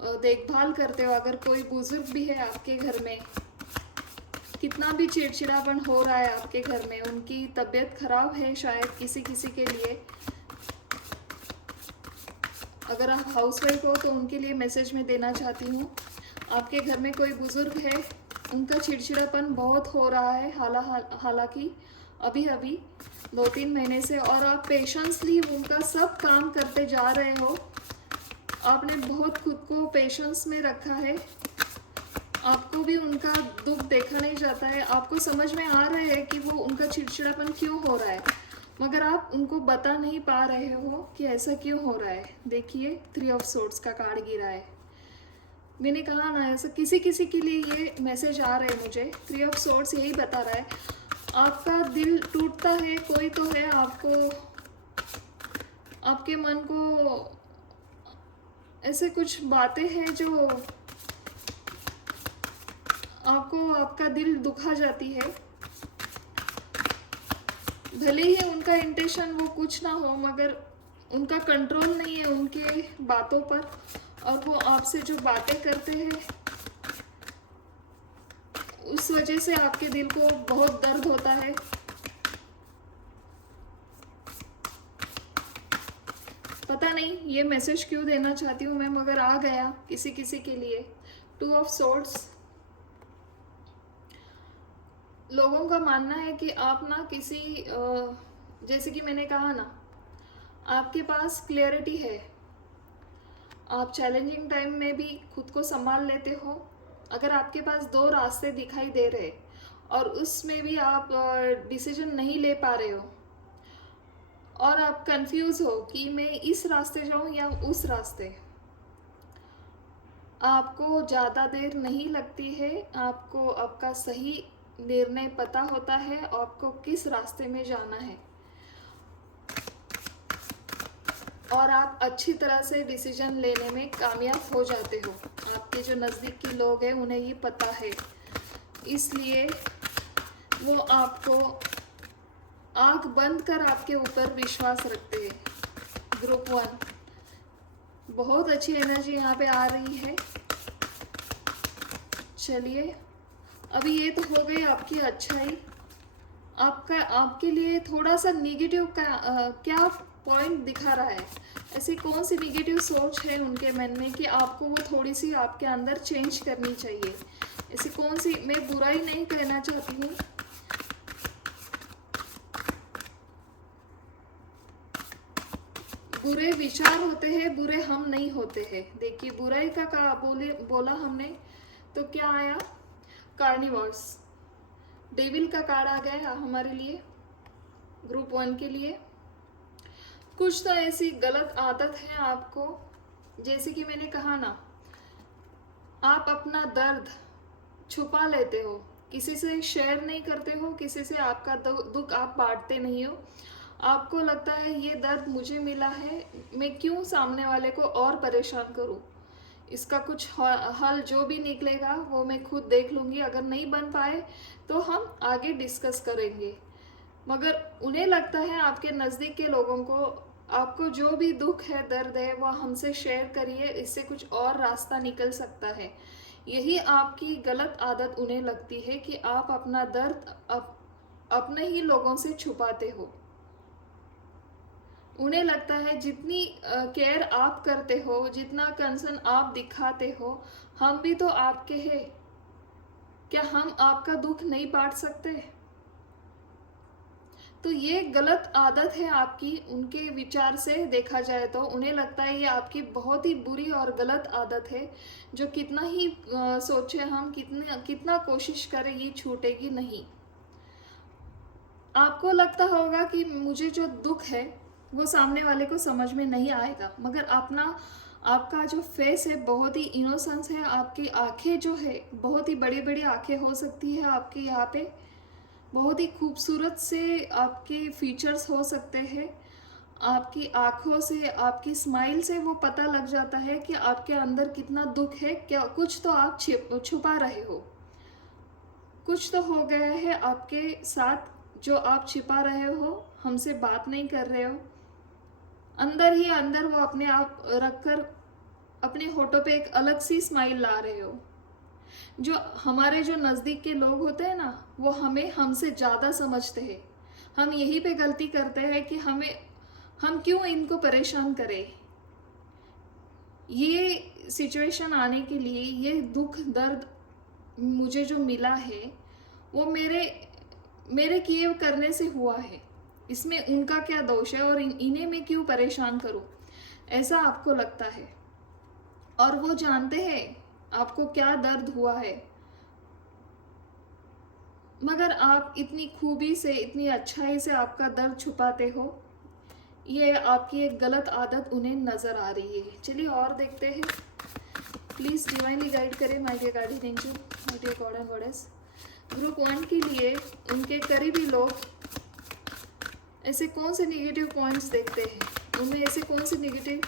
देखभाल करते हो, अगर कोई बुजुर्ग भी है आपके घर में, कितना भी चिड़चिड़ापन हो रहा है आपके घर में, उनकी तबीयत खराब है शायद किसी किसी के लिए, अगर आप हाउसवाइफ हो तो उनके लिए मैसेज मैं देना चाहती हूँ। आपके घर में कोई बुजुर्ग है, उनका चिड़चिड़ापन बहुत हो रहा है हालांकि अभी अभी 2-3 महीने से, और आप पेशेंसली उनका सब काम करते जा रहे हो। आपने बहुत खुद को पेशेंस में रखा है, आपको भी उनका दुख देखा नहीं जाता है, आपको समझ में आ रहा है कि वो उनका चिड़चिड़ापन क्यों हो रहा है, मगर आप उनको बता नहीं पा रहे हो कि ऐसा क्यों हो रहा है। देखिए 3 ऑफ सोर्ड्स का कार्ड गिरा है। मैंने कहा ना, ऐसा किसी किसी के लिए ये मैसेज आ रहा है मुझे। 3 ऑफ सोर्ड्स यही बता रहा है, आपका दिल टूटता है, कोई तो है आपको, आपके मन को ऐसे कुछ बातें हैं जो आपको, आपका दिल दुखा जाती है। भले ही उनका इंटेंशन वो कुछ ना हो, मगर उनका कंट्रोल नहीं है उनके बातों पर, और वो आपसे जो बातें करते हैं उस वजह से आपके दिल को बहुत दर्द होता है। पता नहीं ये मैसेज क्यों देना चाहती हूँ मैं, मगर आ गया किसी किसी के लिए। 2 ऑफ सोर्ड्स, लोगों का मानना है कि आप ना किसी जैसे कि मैंने कहा ना, आपके पास क्लियरिटी है, आप चैलेंजिंग टाइम में भी खुद को संभाल लेते हो। अगर आपके पास 2 रास्ते दिखाई दे रहे और उसमें भी आप डिसीजन नहीं ले पा रहे हो, और आप कंफ्यूज हो कि मैं इस रास्ते जाऊं या उस रास्ते, आपको ज़्यादा देर नहीं लगती है, आपको आपका सही निर्णय पता होता है आपको किस रास्ते में जाना है, और आप अच्छी तरह से डिसीजन लेने में कामयाब हो जाते हो। आपके जो नज़दीक के लोग हैं उन्हें ये पता है, इसलिए वो आपको आँख बंद कर आपके ऊपर विश्वास रखते हैं। ग्रुप 1, बहुत अच्छी एनर्जी यहाँ पे आ रही है। चलिए, अभी ये तो हो गई आपकी अच्छाई। आपका, आपके लिए थोड़ा सा निगेटिव का क्या पॉइंट दिखा रहा है, ऐसी कौन सी निगेटिव सोच है उनके मन में कि आपको वो थोड़ी सी आपके अंदर चेंज करनी चाहिए। ऐसी कौन सी, मैं बुराई नहीं कहना चाहती हूँ, बुरे विचार होते हैं, बुरे हम नहीं होते हैं। देखिए बुराई का बोला हमने तो क्या आया, कार्निवर्स, डेविल का कार्ड आ गया हमारे लिए ग्रुप 1 के लिए। कुछ तो ऐसी गलत आदत है आपको, जैसे कि मैंने कहा ना, आप अपना दर्द छुपा लेते हो, किसी से शेयर नहीं करते हो, किसी से आपका दुख आप बांटते नहीं हो। आपको लगता है ये दर्द मुझे मिला है, मैं क्यों सामने वाले को और परेशान करूं, इसका कुछ हल जो भी निकलेगा वो मैं खुद देख लूँगी, अगर नहीं बन पाए तो हम आगे डिस्कस करेंगे। मगर उन्हें लगता है आपके नज़दीक के लोगों को, आपको जो भी दुख है, दर्द है, वह हमसे शेयर करिए, इससे कुछ और रास्ता निकल सकता है। यही आपकी गलत आदत उन्हें लगती है कि आप अपना दर्द अपने ही लोगों से छुपाते हो। उन्हें लगता है जितनी केयर आप करते हो, जितना कंसर्न आप दिखाते हो, हम भी तो आपके हैं, क्या हम आपका दुख नहीं बांट सकते? तो ये गलत आदत है आपकी, उनके विचार से देखा जाए तो उन्हें लगता है ये आपकी बहुत ही बुरी और गलत आदत है, जो कितना ही सोचे हम, कितना कोशिश करें, ये छूटेगी नहीं। आपको लगता होगा कि मुझे जो दुख है वो सामने वाले को समझ में नहीं आएगा, मगर आपका जो फेस है बहुत ही इनोसेंस है, आपकी आंखें जो है बहुत ही बड़ी बड़ी आंखें हो सकती है आपके यहाँ पे, बहुत ही खूबसूरत से आपके फीचर्स हो सकते हैं, आपकी आंखों से, आपकी स्माइल से वो पता लग जाता है कि आपके अंदर कितना दुख है, क्या कुछ तो आप छुपा रहे हो, कुछ तो हो गया है आपके साथ जो आप छिपा रहे हो, हमसे बात नहीं कर रहे हो। अंदर ही अंदर वो अपने आप रखकर अपने होठों पे एक अलग सी स्माइल ला रहे हो। जो हमारे जो नज़दीक के लोग होते हैं ना, वो हमें हमसे ज़्यादा समझते हैं। हम यही पे गलती करते हैं कि हम क्यों इनको परेशान करें। ये सिचुएशन आने के लिए, ये दुख दर्द मुझे जो मिला है वो मेरे किए करने से हुआ है। इसमें उनका क्या दोष है और इन्हें मैं क्यों परेशान करूं, ऐसा आपको लगता है। और वो जानते हैं आपको क्या दर्द हुआ है, मगर आप इतनी खूबी से, इतनी अच्छाई से आपका दर्द छुपाते हो। ये आपकी एक गलत आदत उन्हें नज़र आ रही है। चलिए और देखते हैं। प्लीज़ डिवाइनली गाइड करें my dear guardian angel, my dear God and goddess. Group 1 के लिए उनके करीबी लोग ऐसे कौन से नेगेटिव पॉइंट्स देखते हैं, उनमें ऐसे कौन से नेगेटिव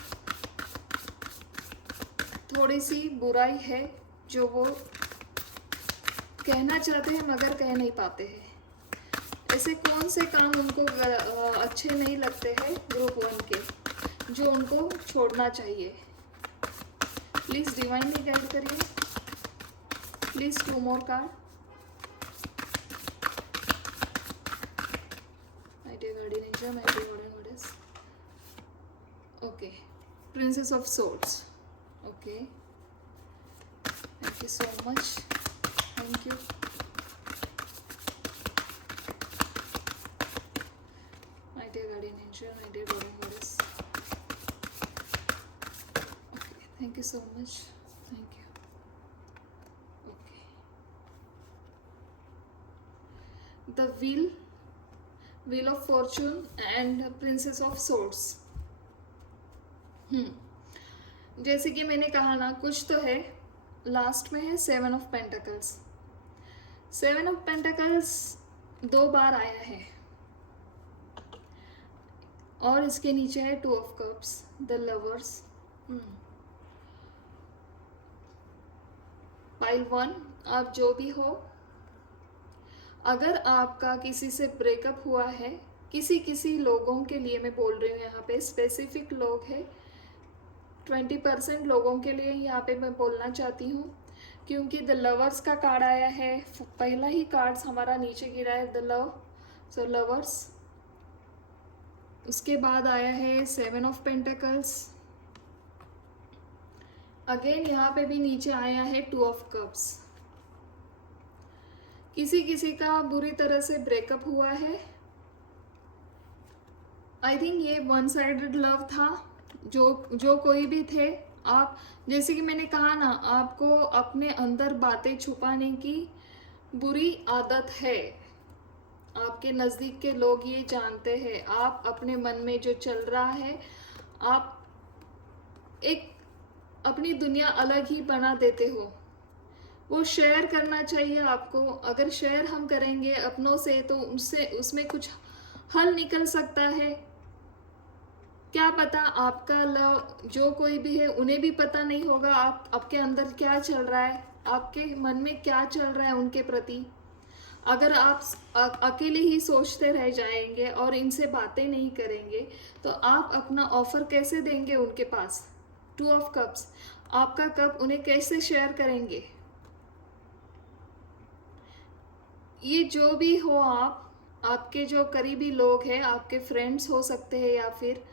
थोड़ी सी बुराई है जो वो कहना चाहते हैं मगर कह नहीं पाते हैं। ऐसे कौन से काम उनको अच्छे नहीं लगते हैं ग्रुप 1 के, जो उनको छोड़ना चाहिए। प्लीज़ डिवाइनली गाइड करिए। Please 2 more card. My dear guardian angel, my dear God and goddess. Okay, princess of swords. Okay, thank you so much, thank you. My dear guardian angel, my dear God and goddess. Okay, thank you so much. Thank you. Okay. The wheel of fortune and princess of swords. जैसे कि मैंने कहा ना, कुछ तो है। लास्ट में है 7 ऑफ पेंटिकल्स। 7 ऑफ पेंटिकल्स 2 बार आया है और इसके नीचे है 2 of cups, the lovers. Pile 1, आप जो भी हो, अगर आपका किसी से ब्रेकअप हुआ है, किसी लोगों के लिए मैं बोल रही हूँ, यहाँ पे स्पेसिफिक लोग हैं, 20% लोगों के लिए यहाँ पे मैं बोलना चाहती हूँ, क्योंकि द लवर्स का कार्ड आया है। पहला ही कार्ड हमारा नीचे गिरा है, द लव, सो लवर्स। उसके बाद आया है 7 ऑफ पेंटिकल्स। अगेन यहाँ पे भी नीचे आया है 2 ऑफ कप्स। किसी का बुरी तरह से ब्रेकअप हुआ है। आई थिंक ये 1 साइडेड लव था। जो कोई भी थे, आप, जैसे कि मैंने कहा ना, आपको अपने अंदर बातें छुपाने की बुरी आदत है। आपके नज़दीक के लोग ये जानते हैं, आप अपने मन में जो चल रहा है, आप एक अपनी दुनिया अलग ही बना देते हो। वो शेयर करना चाहिए आपको। अगर शेयर हम करेंगे अपनों से, तो उसमें कुछ हल निकल सकता है। क्या पता आपका लव, जो कोई भी है, उन्हें भी पता नहीं होगा आपके अंदर क्या चल रहा है, आपके मन में क्या चल रहा है उनके प्रति। अगर आप अकेले ही सोचते रह जाएंगे और इनसे बातें नहीं करेंगे, तो आप अपना ऑफर कैसे देंगे उनके पास। 2 ऑफ कप्स, आपका कप उन्हें कैसे शेयर करेंगे। ये जो भी हो, आपके जो करीबी लोग हैं, आपके फ्रेंड्स हो सकते हैं या फिर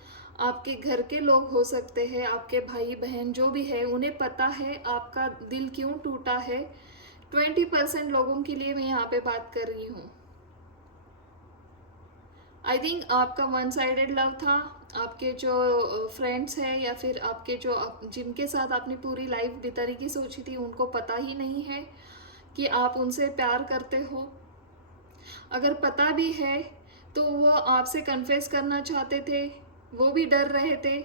आपके घर के लोग हो सकते हैं, आपके भाई बहन जो भी है, उन्हें पता है आपका दिल क्यों टूटा है। 20% लोगों के लिए मैं यहाँ पे बात कर रही हूँ। आई थिंक आपका 1 साइडेड लव था। आपके जो फ्रेंड्स हैं या फिर आपके जो जिनके साथ आपने पूरी लाइफ बिताने की सोची थी, उनको पता ही नहीं है कि आप उनसे प्यार करते हो। अगर पता भी है तो वो आपसे कन्फेस करना चाहते थे, वो भी डर रहे थे।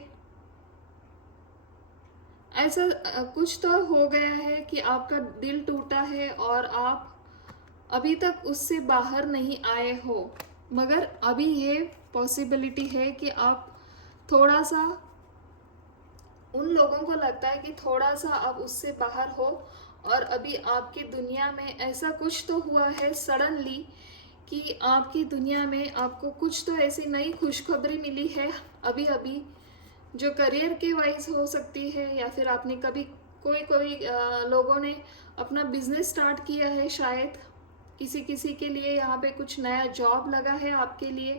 ऐसा कुछ तो हो गया है कि आपका दिल टूटा है और आप अभी तक उससे बाहर नहीं आए हो। मगर अभी ये पॉसिबिलिटी है कि आप थोड़ा सा उन लोगों को लगता है कि थोड़ा सा आप उससे बाहर हो, और अभी आपकी दुनिया में ऐसा कुछ तो हुआ है सडनली कि आपकी दुनिया में आपको कुछ तो ऐसी नई खुशखबरी मिली है अभी अभी, जो करियर के वाइज हो सकती है, या फिर आपने कभी कोई कोई लोगों ने अपना बिजनेस स्टार्ट किया है शायद, किसी किसी के लिए यहाँ पे कुछ नया जॉब लगा है आपके लिए,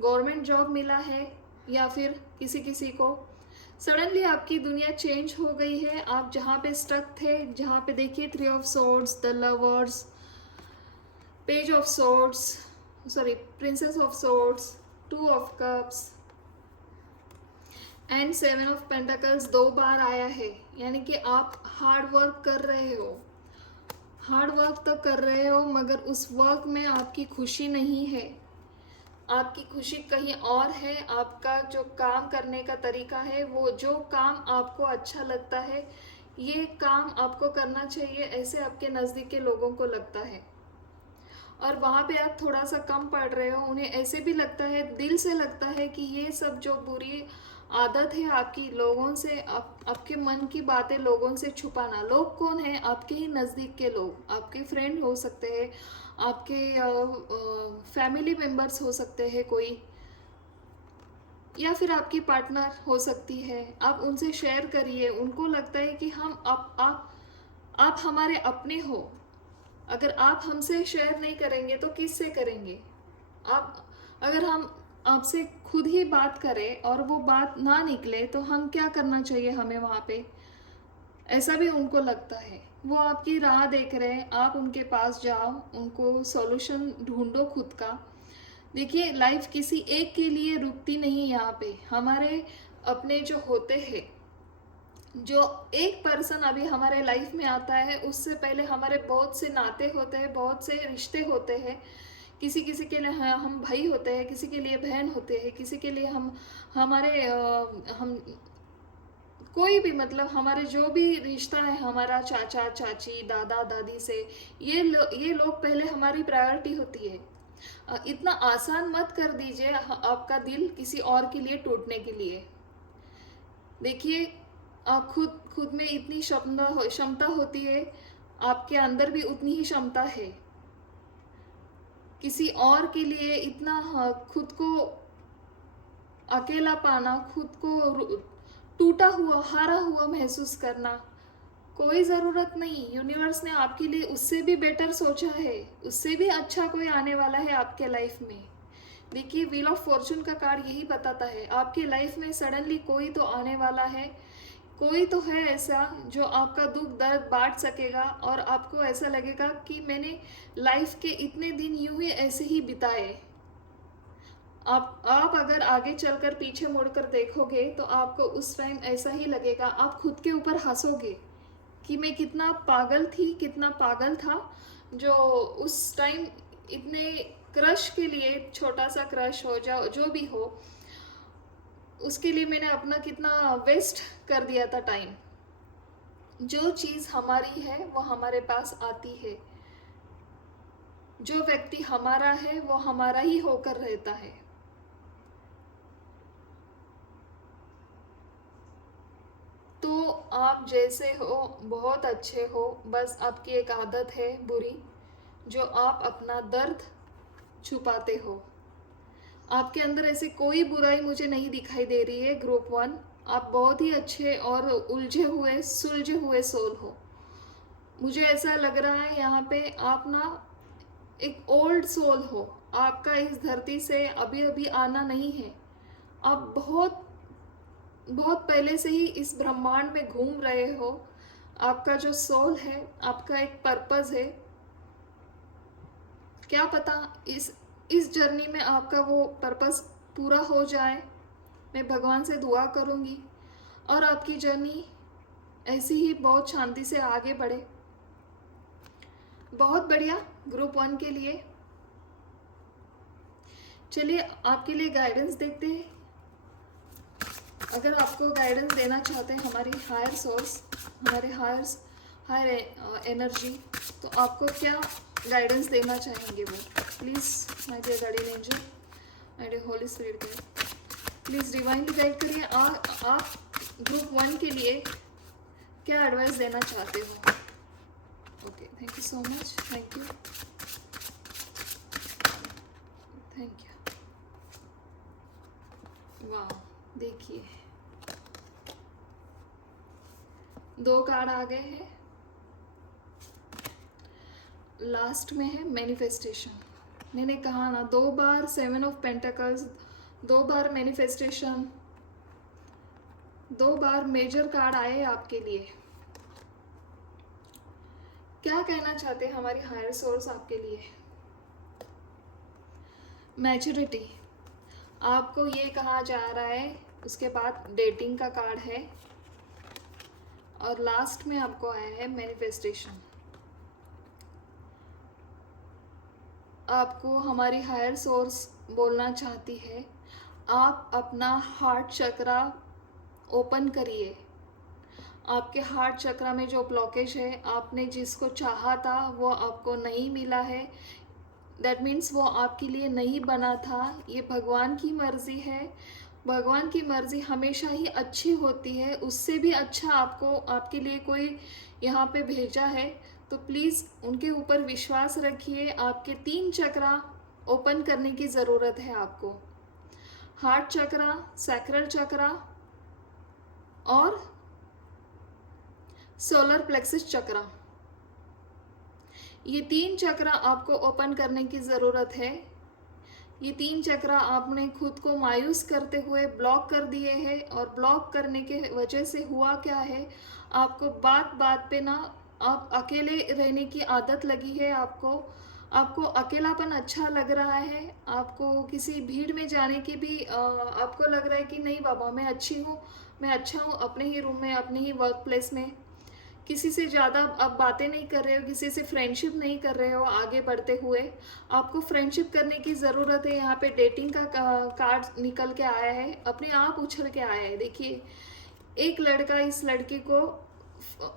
गवर्नमेंट जॉब मिला है, या फिर किसी किसी को सडनली आपकी दुनिया चेंज हो गई है। आप जहाँ पे स्टक थे, जहाँ पे देखिए 3 of swords, the lovers, page of swords, sorry princess of swords, 2 of cups and 7 of pentacles 2 बार आया है, यानी कि आप हार्ड वर्क कर रहे हो, हार्ड वर्क तो कर रहे हो, मगर उस वर्क में आपकी खुशी नहीं है, आपकी खुशी कहीं और है। आपका जो काम करने का तरीका है, वो जो काम आपको अच्छा लगता है, ये काम आपको करना चाहिए, ऐसे आपके नज़दीक के लोगों को लगता है, और वहाँ पे आप थोड़ा सा कम पड़ रहे हो। उन्हें ऐसे भी लगता है, दिल से लगता है कि ये सब जो बुरी आदत है आपकी, लोगों से आपके मन की बातें लोगों से छुपाना। लोग कौन है? आपके ही नज़दीक के लोग, आपके फ्रेंड हो सकते हैं, आपके फैमिली मेम्बर्स हो सकते हैं कोई, या फिर आपकी पार्टनर हो सकती है। आप उनसे शेयर करिए, उनको लगता है कि हम आप हमारे अपने हो। अगर आप हमसे शेयर नहीं करेंगे तो किससे करेंगे? आप अगर हम आपसे खुद ही बात करें और वो बात ना निकले तो हम क्या करना चाहिए हमें वहाँ पे? ऐसा भी उनको लगता है। वो आपकी राह देख रहे हैं, आप उनके पास जाओ, उनको सॉल्यूशन ढूंढो खुद का। देखिए, लाइफ किसी एक के लिए रुकती नहीं। यहाँ पे हमारे अपने जो होते हैं, जो एक पर्सन अभी हमारे लाइफ में आता है, उससे पहले हमारे बहुत से नाते होते हैं, बहुत से रिश्ते होते हैं। किसी किसी के लिए हम भाई होते हैं, किसी के लिए बहन होते हैं, किसी के लिए हम कोई भी, मतलब हमारे जो भी रिश्ता है, हमारा चाचा चाची दादा दादी से, ये लोग पहले हमारी प्रायोरिटी होती है। इतना आसान मत कर दीजिए आपका दिल किसी और के लिए टूटने के लिए। देखिए, खुद में इतनी क्षमता होती है, आपके अंदर भी उतनी ही क्षमता है। किसी और के लिए इतना खुद को अकेला पाना, खुद को टूटा हुआ, हारा हुआ महसूस करना, कोई ज़रूरत नहीं। यूनिवर्स ने आपके लिए उससे भी बेटर सोचा है, उससे भी अच्छा कोई आने वाला है आपके लाइफ में। देखिए, व्हील ऑफ फॉर्चून का कार्ड यही बताता है, आपकी लाइफ में सडनली कोई तो आने वाला है, कोई तो है ऐसा जो आपका दुख दर्द बांट सकेगा, और आपको ऐसा लगेगा कि मैंने लाइफ के इतने दिन यूं ही ऐसे ही बिताए। आप अगर आगे चलकर पीछे मुड़कर देखोगे तो आपको उस टाइम ऐसा ही लगेगा, आप खुद के ऊपर हंसोगे कि मैं कितना पागल थी, कितना पागल था, जो उस टाइम इतने क्रश के लिए, छोटा सा क्रश हो जाओ जो भी हो, उसके लिए मैंने अपना कितना वेस्ट कर दिया था टाइम। जो चीज़ हमारी है वो हमारे पास आती है, जो व्यक्ति हमारा है वो हमारा ही होकर रहता है। तो आप जैसे हो बहुत अच्छे हो, बस आपकी एक आदत है बुरी, जो आप अपना दर्द छुपाते हो। आपके अंदर ऐसे कोई बुराई मुझे नहीं दिखाई दे रही है ग्रुप 1। आप बहुत ही अच्छे और उलझे हुए, सुलझे हुए सोल हो। मुझे ऐसा लग रहा है यहाँ पे आप ना एक ओल्ड सोल हो, आपका इस धरती से अभी अभी आना नहीं है। आप बहुत बहुत पहले से ही इस ब्रह्मांड में घूम रहे हो। आपका जो सोल है, आपका एक पर्पस है। क्या पता इस जर्नी में आपका वो पर्पस पूरा हो जाए। मैं भगवान से दुआ करूँगी और आपकी जर्नी ऐसी ही बहुत शांति से आगे बढ़े। बहुत बढ़िया ग्रुप 1 के लिए। चलिए आपके लिए गाइडेंस देखते हैं। अगर आपको गाइडेंस देना चाहते हैं हमारी हायर सोर्स, हमारे हायर एनर्जी, तो आपको क्या गाइडेंस देना चाहेंगे वो? Please my dear guardian angel, my dear holy spirit guide, please divinely guide करिए। आप ग्रुप 1 के लिए क्या एडवाइस देना चाहते हो? Okay, thank you so much, thank you, thank you. वाह, देखिए 2 कार्ड आ गए हैं। लास्ट में है मैनिफेस्टेशन। मैंने कहा ना 2 बार 7 ऑफ पेंटिकल्स, 2 बार मैनिफेस्टेशन, 2 बार मेजर कार्ड आए आपके लिए। क्या कहना चाहते हैं हमारी हायर सोर्स आपके लिए? मैच्योरिटी आपको ये कहा जा रहा है। उसके बाद डेटिंग का कार्ड है और लास्ट में आपको आया है मैनिफेस्टेशन। आपको हमारी हायर सोर्स बोलना चाहती है, आप अपना हार्ट चक्रा ओपन करिए। आपके हार्ट चक्रा में जो ब्लॉकेज है, आपने जिसको चाहा था वो आपको नहीं मिला है, दैट मीन्स वो आपके लिए नहीं बना था। ये भगवान की मर्ज़ी है। भगवान की मर्ज़ी हमेशा ही अच्छी होती है। उससे भी अच्छा आपको आपके लिए कोई यहाँ पे भेजा है, तो प्लीज़ उनके ऊपर विश्वास रखिए। आपके 3 चक्रा ओपन करने की ज़रूरत है आपको। हार्ट चक्रा, सैक्रल चक्रा और सोलर प्लेक्सस चक्रा। ये 3 चक्रा आपको ओपन करने की ज़रूरत है। ये 3 चक्रा आपने खुद को मायूस करते हुए ब्लॉक कर दिए हैं, और ब्लॉक करने के वजह से हुआ क्या है, आपको बात बात पे ना आप अकेले रहने की आदत लगी है। आपको अकेलापन अच्छा लग रहा है। आपको किसी भीड़ में जाने की भी आपको लग रहा है कि नहीं बाबा, मैं अच्छी हूँ, मैं अच्छा हूँ अपने ही रूम में, अपने ही वर्क प्लेस में। किसी से ज़्यादा अब बातें नहीं कर रहे हो, किसी से फ्रेंडशिप नहीं कर रहे हो आगे बढ़ते हुए। आपको फ्रेंडशिप करने की ज़रूरत है। यहाँ पे डेटिंग का कार्ड निकल के आया है, अपने आप उछल के आया है। देखिए, एक लड़का इस लड़की को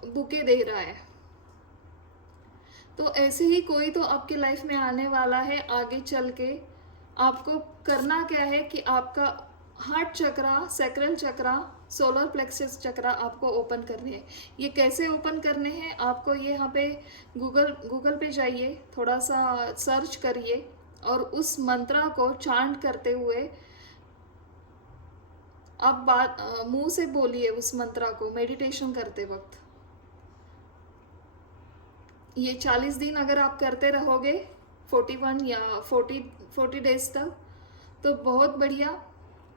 बुके दे रहा है। तो ऐसे ही कोई तो आपके लाइफ में आने वाला है आगे चल के। आपको करना क्या है कि आपका हार्ट चक्रा, सैक्रल चक्रा, सोलर प्लेक्सस चक्रा आपको ओपन करने हैं। ये कैसे ओपन करने हैं? आपको ये यहाँ पे गूगल पे जाइए, थोड़ा सा सर्च करिए और उस मंत्रा को चांट करते हुए आप बात मुंह से बोलिए उस मंत्रा को मेडिटेशन करते वक्त। ये 40 दिन अगर आप करते रहोगे, 41 या 40 डेज तक, तो बहुत बढ़िया,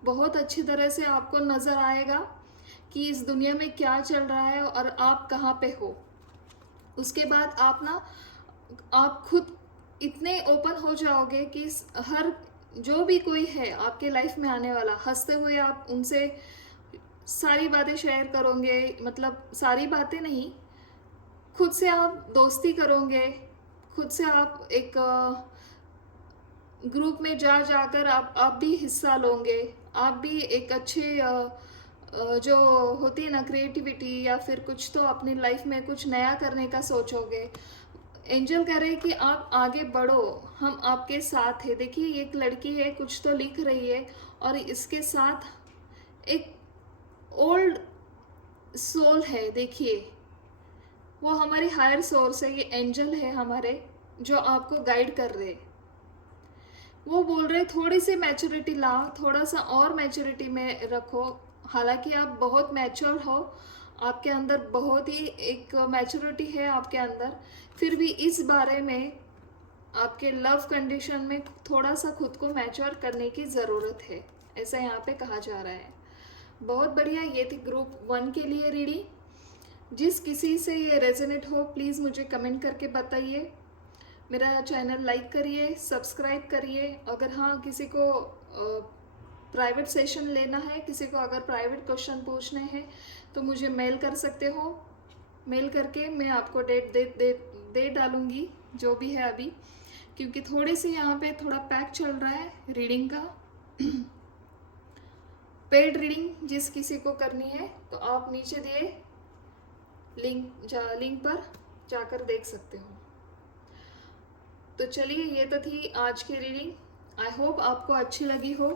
बहुत अच्छी तरह से आपको नज़र आएगा कि इस दुनिया में क्या चल रहा है और आप कहाँ पे हो। उसके बाद आप खुद इतने ओपन हो जाओगे कि हर जो भी कोई है आपके लाइफ में आने वाला, हंसते हुए आप उनसे सारी बातें शेयर करोगे। मतलब सारी बातें नहीं, खुद से आप दोस्ती करोगे, खुद से आप एक ग्रुप में जाकर आप भी हिस्सा लोगे। आप भी एक अच्छे जो होती है ना क्रिएटिविटी या फिर कुछ तो अपनी लाइफ में कुछ नया करने का सोचोगे। एंजल कह रहे हैं कि आप आगे बढ़ो, हम आपके साथ है। देखिए, एक लड़की है, कुछ तो लिख रही है और इसके साथ एक ओल्ड सोल है। देखिए, वो हमारी हायर सोर्स है, ये एंजल है हमारे जो आपको गाइड कर रहे हैं। वो बोल रहे थोड़ी सी मैच्योरिटी लाओ, थोड़ा सा और मैच्योरिटी में रखो। हालांकि आप बहुत मैच्योर हो, आपके अंदर बहुत ही एक मैच्योरिटी है आपके अंदर, फिर भी इस बारे में आपके लव कंडीशन में थोड़ा सा खुद को मैच्योर करने की ज़रूरत है, ऐसा यहाँ पे कहा जा रहा है। बहुत बढ़िया, ये थी ग्रुप 1 के लिए रीडिंग। जिस किसी से ये रेजोनेट हो प्लीज़ मुझे कमेंट करके बताइए। मेरा चैनल लाइक करिए, सब्सक्राइब करिए। अगर हाँ किसी को प्राइवेट सेशन लेना है, किसी को अगर प्राइवेट क्वेश्चन पूछने हैं तो मुझे मेल कर सकते हो। मेल करके मैं आपको डेट दे डालूँगी जो भी है अभी, क्योंकि थोड़ी सी यहाँ पे थोड़ा पैक चल रहा है रीडिंग का। पेड रीडिंग जिस किसी को करनी है तो आप नीचे दिए लिंक पर जाकर देख सकते हो। तो चलिए, ये तो थी आज की रीडिंग। आई होप आपको अच्छी लगी हो।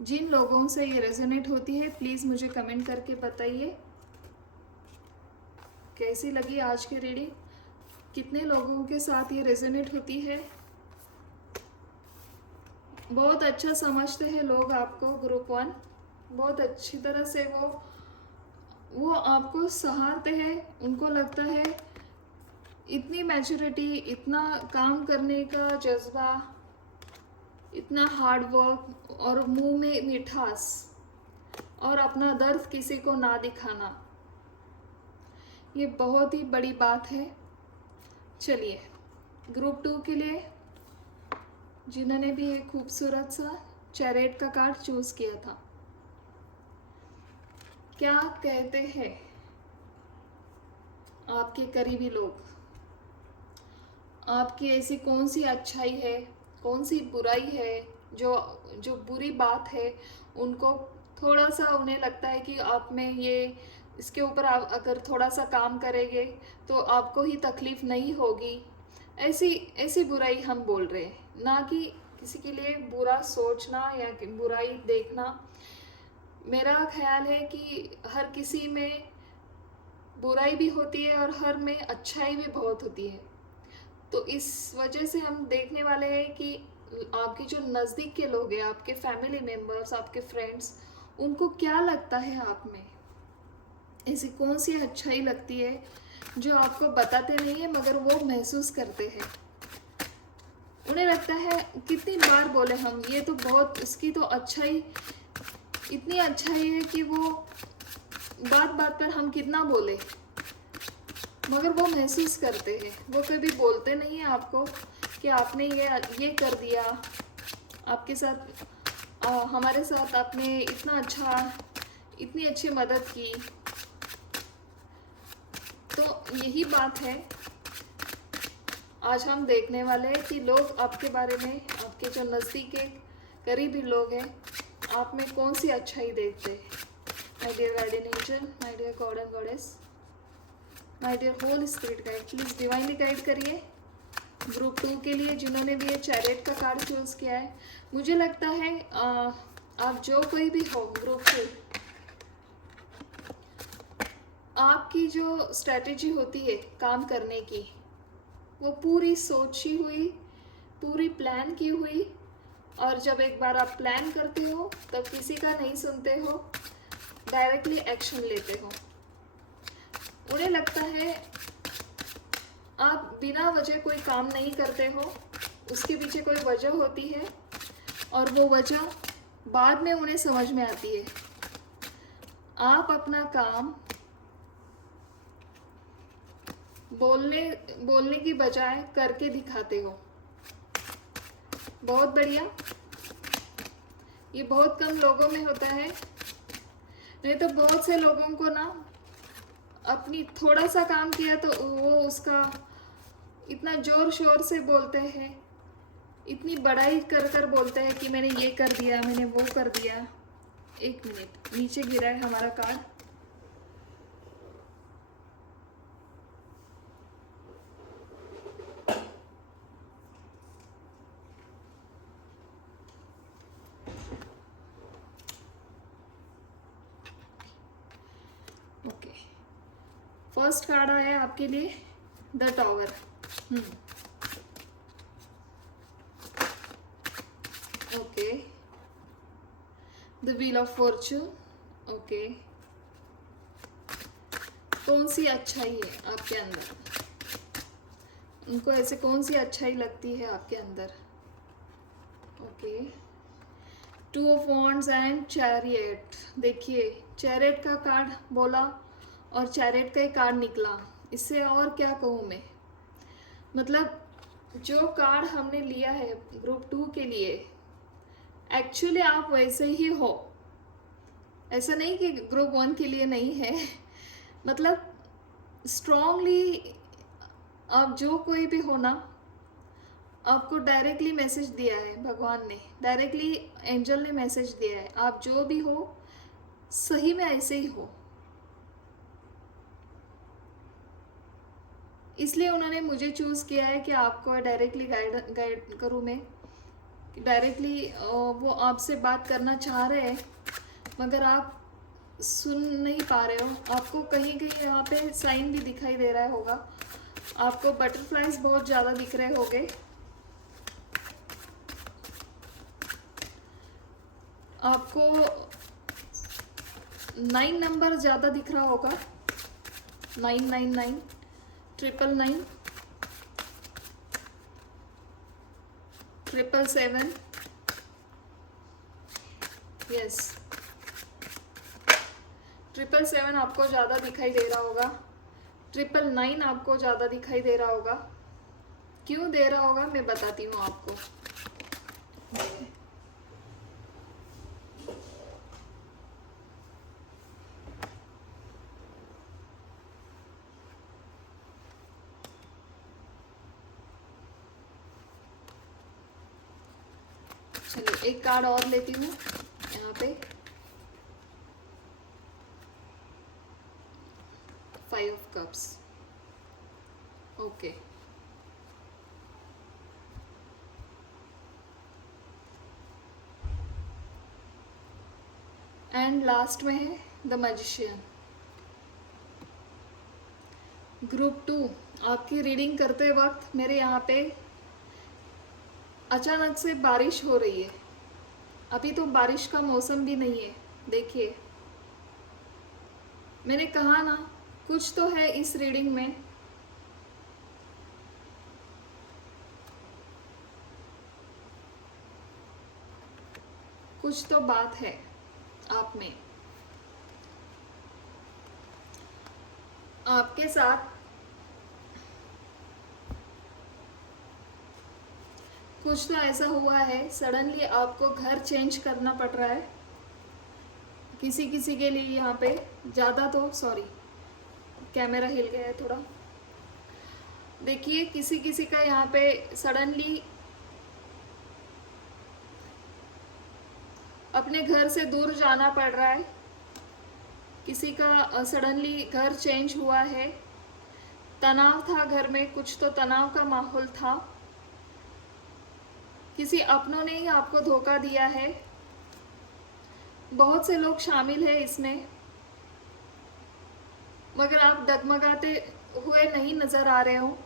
जिन लोगों से ये रेजोनेट होती है प्लीज़ मुझे कमेंट करके बताइए कैसी लगी आज की रीडिंग, कितने लोगों के साथ ये रेजोनेट होती है। बहुत अच्छा समझते हैं लोग आपको, ग्रुप 1 बहुत अच्छी तरह से वो आपको सहारते हैं। उनको लगता है इतनी मैच्योरिटी, इतना काम करने का जज्बा, इतना हार्ड वर्क और मुंह में मिठास और अपना दर्द किसी को ना दिखाना, ये बहुत ही बड़ी बात है। चलिए ग्रुप 2 के लिए जिन्होंने भी एक खूबसूरत सा चैरेट का कार्ड चूज किया था, क्या कहते हैं आपके करीबी लोग? आपकी ऐसी कौन सी अच्छाई है, कौन सी बुराई है, जो जो बुरी बात है उनको थोड़ा सा उन्हें लगता है कि आप में ये, इसके ऊपर आप अगर थोड़ा सा काम करेंगे तो आपको ही तकलीफ नहीं होगी। ऐसी ऐसी बुराई हम बोल रहे हैं, ना कि किसी के लिए बुरा सोचना या बुराई देखना। मेरा ख्याल है कि हर किसी में बुराई भी होती है और हर में अच्छाई भी बहुत होती है। तो इस वजह से हम देखने वाले हैं कि आपके जो नज़दीक के लोग हैं, आपके फैमिली मेम्बर्स, आपके फ्रेंड्स, उनको क्या लगता है आप में, ऐसी कौन सी अच्छाई लगती है जो आपको बताते नहीं है मगर वो महसूस करते हैं। उन्हें लगता है कितनी बार बोले हम, ये तो बहुत, इसकी तो अच्छाई इतनी अच्छाई है कि वो बात बात पर हम कितना बोले, मगर वो महसूस करते हैं। वो कभी बोलते नहीं है आपको कि आपने ये कर दिया, आपके साथ हमारे साथ आपने इतना अच्छा, इतनी अच्छी मदद की। तो यही बात है आज हम देखने वाले हैं कि लोग आपके बारे में, आपके जो नज़दीक के करीबी लोग हैं, आप में कौन सी अच्छाई देखते हैं। My dear guardian angel, my dear God and goddess, my dear whole spirit guide, please divinely guide करिए ग्रुप 2 के लिए जिन्होंने भी ये चैरेट का कार्ड चूज़ किया है। मुझे लगता है आप जो कोई भी हो ग्रुप 2, आपकी जो स्ट्रेटेजी होती है काम करने की, वो पूरी सोची हुई, पूरी प्लान की हुई, और जब एक बार आप प्लान करते हो तब किसी का नहीं सुनते हो, डायरेक्टली एक्शन लेते हो। उन्हें लगता है आप बिना वजह कोई काम नहीं करते हो, उसके पीछे कोई वजह होती है और वो वजह बाद में उन्हें समझ में आती है। आप अपना काम बोलने की बजाय करके दिखाते हो। बहुत बढ़िया, ये बहुत कम लोगों में होता है। नहीं तो बहुत से लोगों को ना, अपनी थोड़ा सा काम किया तो वो उसका इतना जोर शोर से बोलते हैं, इतनी बड़ाई कर कर बोलते हैं कि मैंने ये कर दिया, मैंने वो कर दिया। एक मिनट, नीचे गिरा है हमारा कार्ड। ओके, फर्स्ट कार्ड आया आपके लिए the tower. Okay, the wheel of Fortune. Okay, कौन सी अच्छाई है आपके अंदर, उनको ऐसे कौन सी अच्छाई लगती है आपके अंदर। Okay, 2 of wands and chariot. देखिए चैरियट का कार्ड बोला और चैरियट का ही कार्ड निकला, इससे और क्या कहूँ मैं। मतलब जो कार्ड हमने लिया है ग्रुप 2 के लिए, एक्चुअली आप वैसे ही हो, ऐसा नहीं कि ग्रुप 1 के लिए नहीं है। मतलब स्ट्रॉन्गली आप जो कोई भी हो ना, आपको डायरेक्टली मैसेज दिया है भगवान ने, डायरेक्टली एंजल ने मैसेज दिया है, आप जो भी हो सही में ऐसे ही हो। इसलिए उन्होंने मुझे चूज़ किया है कि आपको डायरेक्टली गाइड करूँ मैं। डायरेक्टली वो आपसे बात करना चाह रहे हैं मगर आप सुन नहीं पा रहे हो। आपको कहीं कहीं यहाँ पे साइन भी दिखाई दे रहा होगा, आपको बटरफ्लाइज बहुत ज़्यादा दिख रहे होंगे। आपको 9 नंबर ज़्यादा दिख रहा होगा, 999, 999, 777, यस 777 आपको ज़्यादा दिखाई दे रहा होगा, 999 आपको ज़्यादा दिखाई दे रहा होगा। क्यों दे रहा होगा मैं बताती हूँ आपको। चलिए एक कार्ड और लेती हूँ यहाँ पे। 5 of cups, okay. And last में है द मैजिशियन। ग्रुप 2 आपकी रीडिंग करते वक्त मेरे यहाँ पे अचानक से बारिश हो रही है। अभी तो बारिश का मौसम भी नहीं है, देखिए मैंने कहा ना कुछ तो है इस रीडिंग में। कुछ तो बात है आप में, आपके साथ कुछ तो ऐसा हुआ है। सडनली आपको घर चेंज करना पड़ रहा है किसी किसी के लिए। यहाँ पे ज़्यादा तो सॉरी कैमरा हिल गया है थोड़ा। देखिए किसी किसी का यहाँ पे सडनली अपने घर से दूर जाना पड़ रहा है। किसी का सडनली घर चेंज हुआ है। तनाव था घर में, कुछ तो तनाव का माहौल था। किसी अपनों ने ही आपको धोखा दिया है। बहुत से लोग शामिल हैं इसमें, मगर आप डगमगाते हुए नहीं नजर आ रहे हो।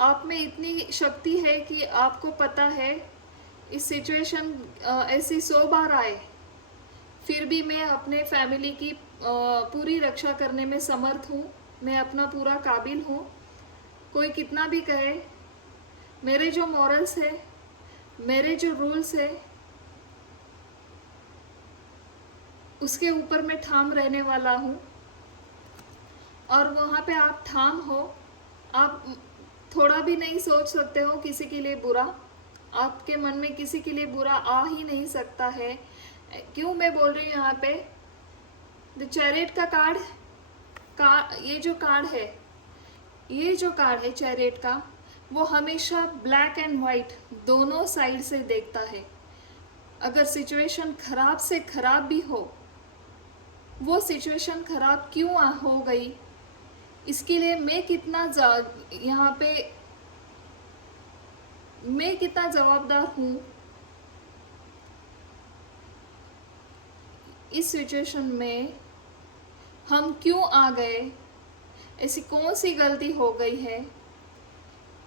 आप में इतनी शक्ति है कि आपको पता है इस सिचुएशन ऐसी 100 बार आए फिर भी मैं अपने फैमिली की पूरी रक्षा करने में समर्थ हूँ। मैं अपना पूरा काबिल हूँ। कोई कितना भी कहे, मेरे जो मॉरल्स है, मेरे जो रूल्स है, उसके ऊपर मैं ठाम रहने वाला हूँ। और वहाँ पे आप ठाम हो, आप थोड़ा भी नहीं सोच सकते हो किसी के लिए बुरा। आपके मन में किसी के लिए बुरा आ ही नहीं सकता है। क्यों मैं बोल रही हूँ यहाँ पे द चैरियट का कार्ड, ये जो कार्ड है चैरियट का, वो हमेशा ब्लैक एंड वाइट दोनों साइड से देखता है। अगर सिचुएशन खराब से खराब भी हो, वो सिचुएशन खराब क्यों हो गई, इसके लिए मैं कितना जवाबदार हूँ। इस सिचुएशन में हम क्यों आ गए, ऐसी कौन सी गलती हो गई है,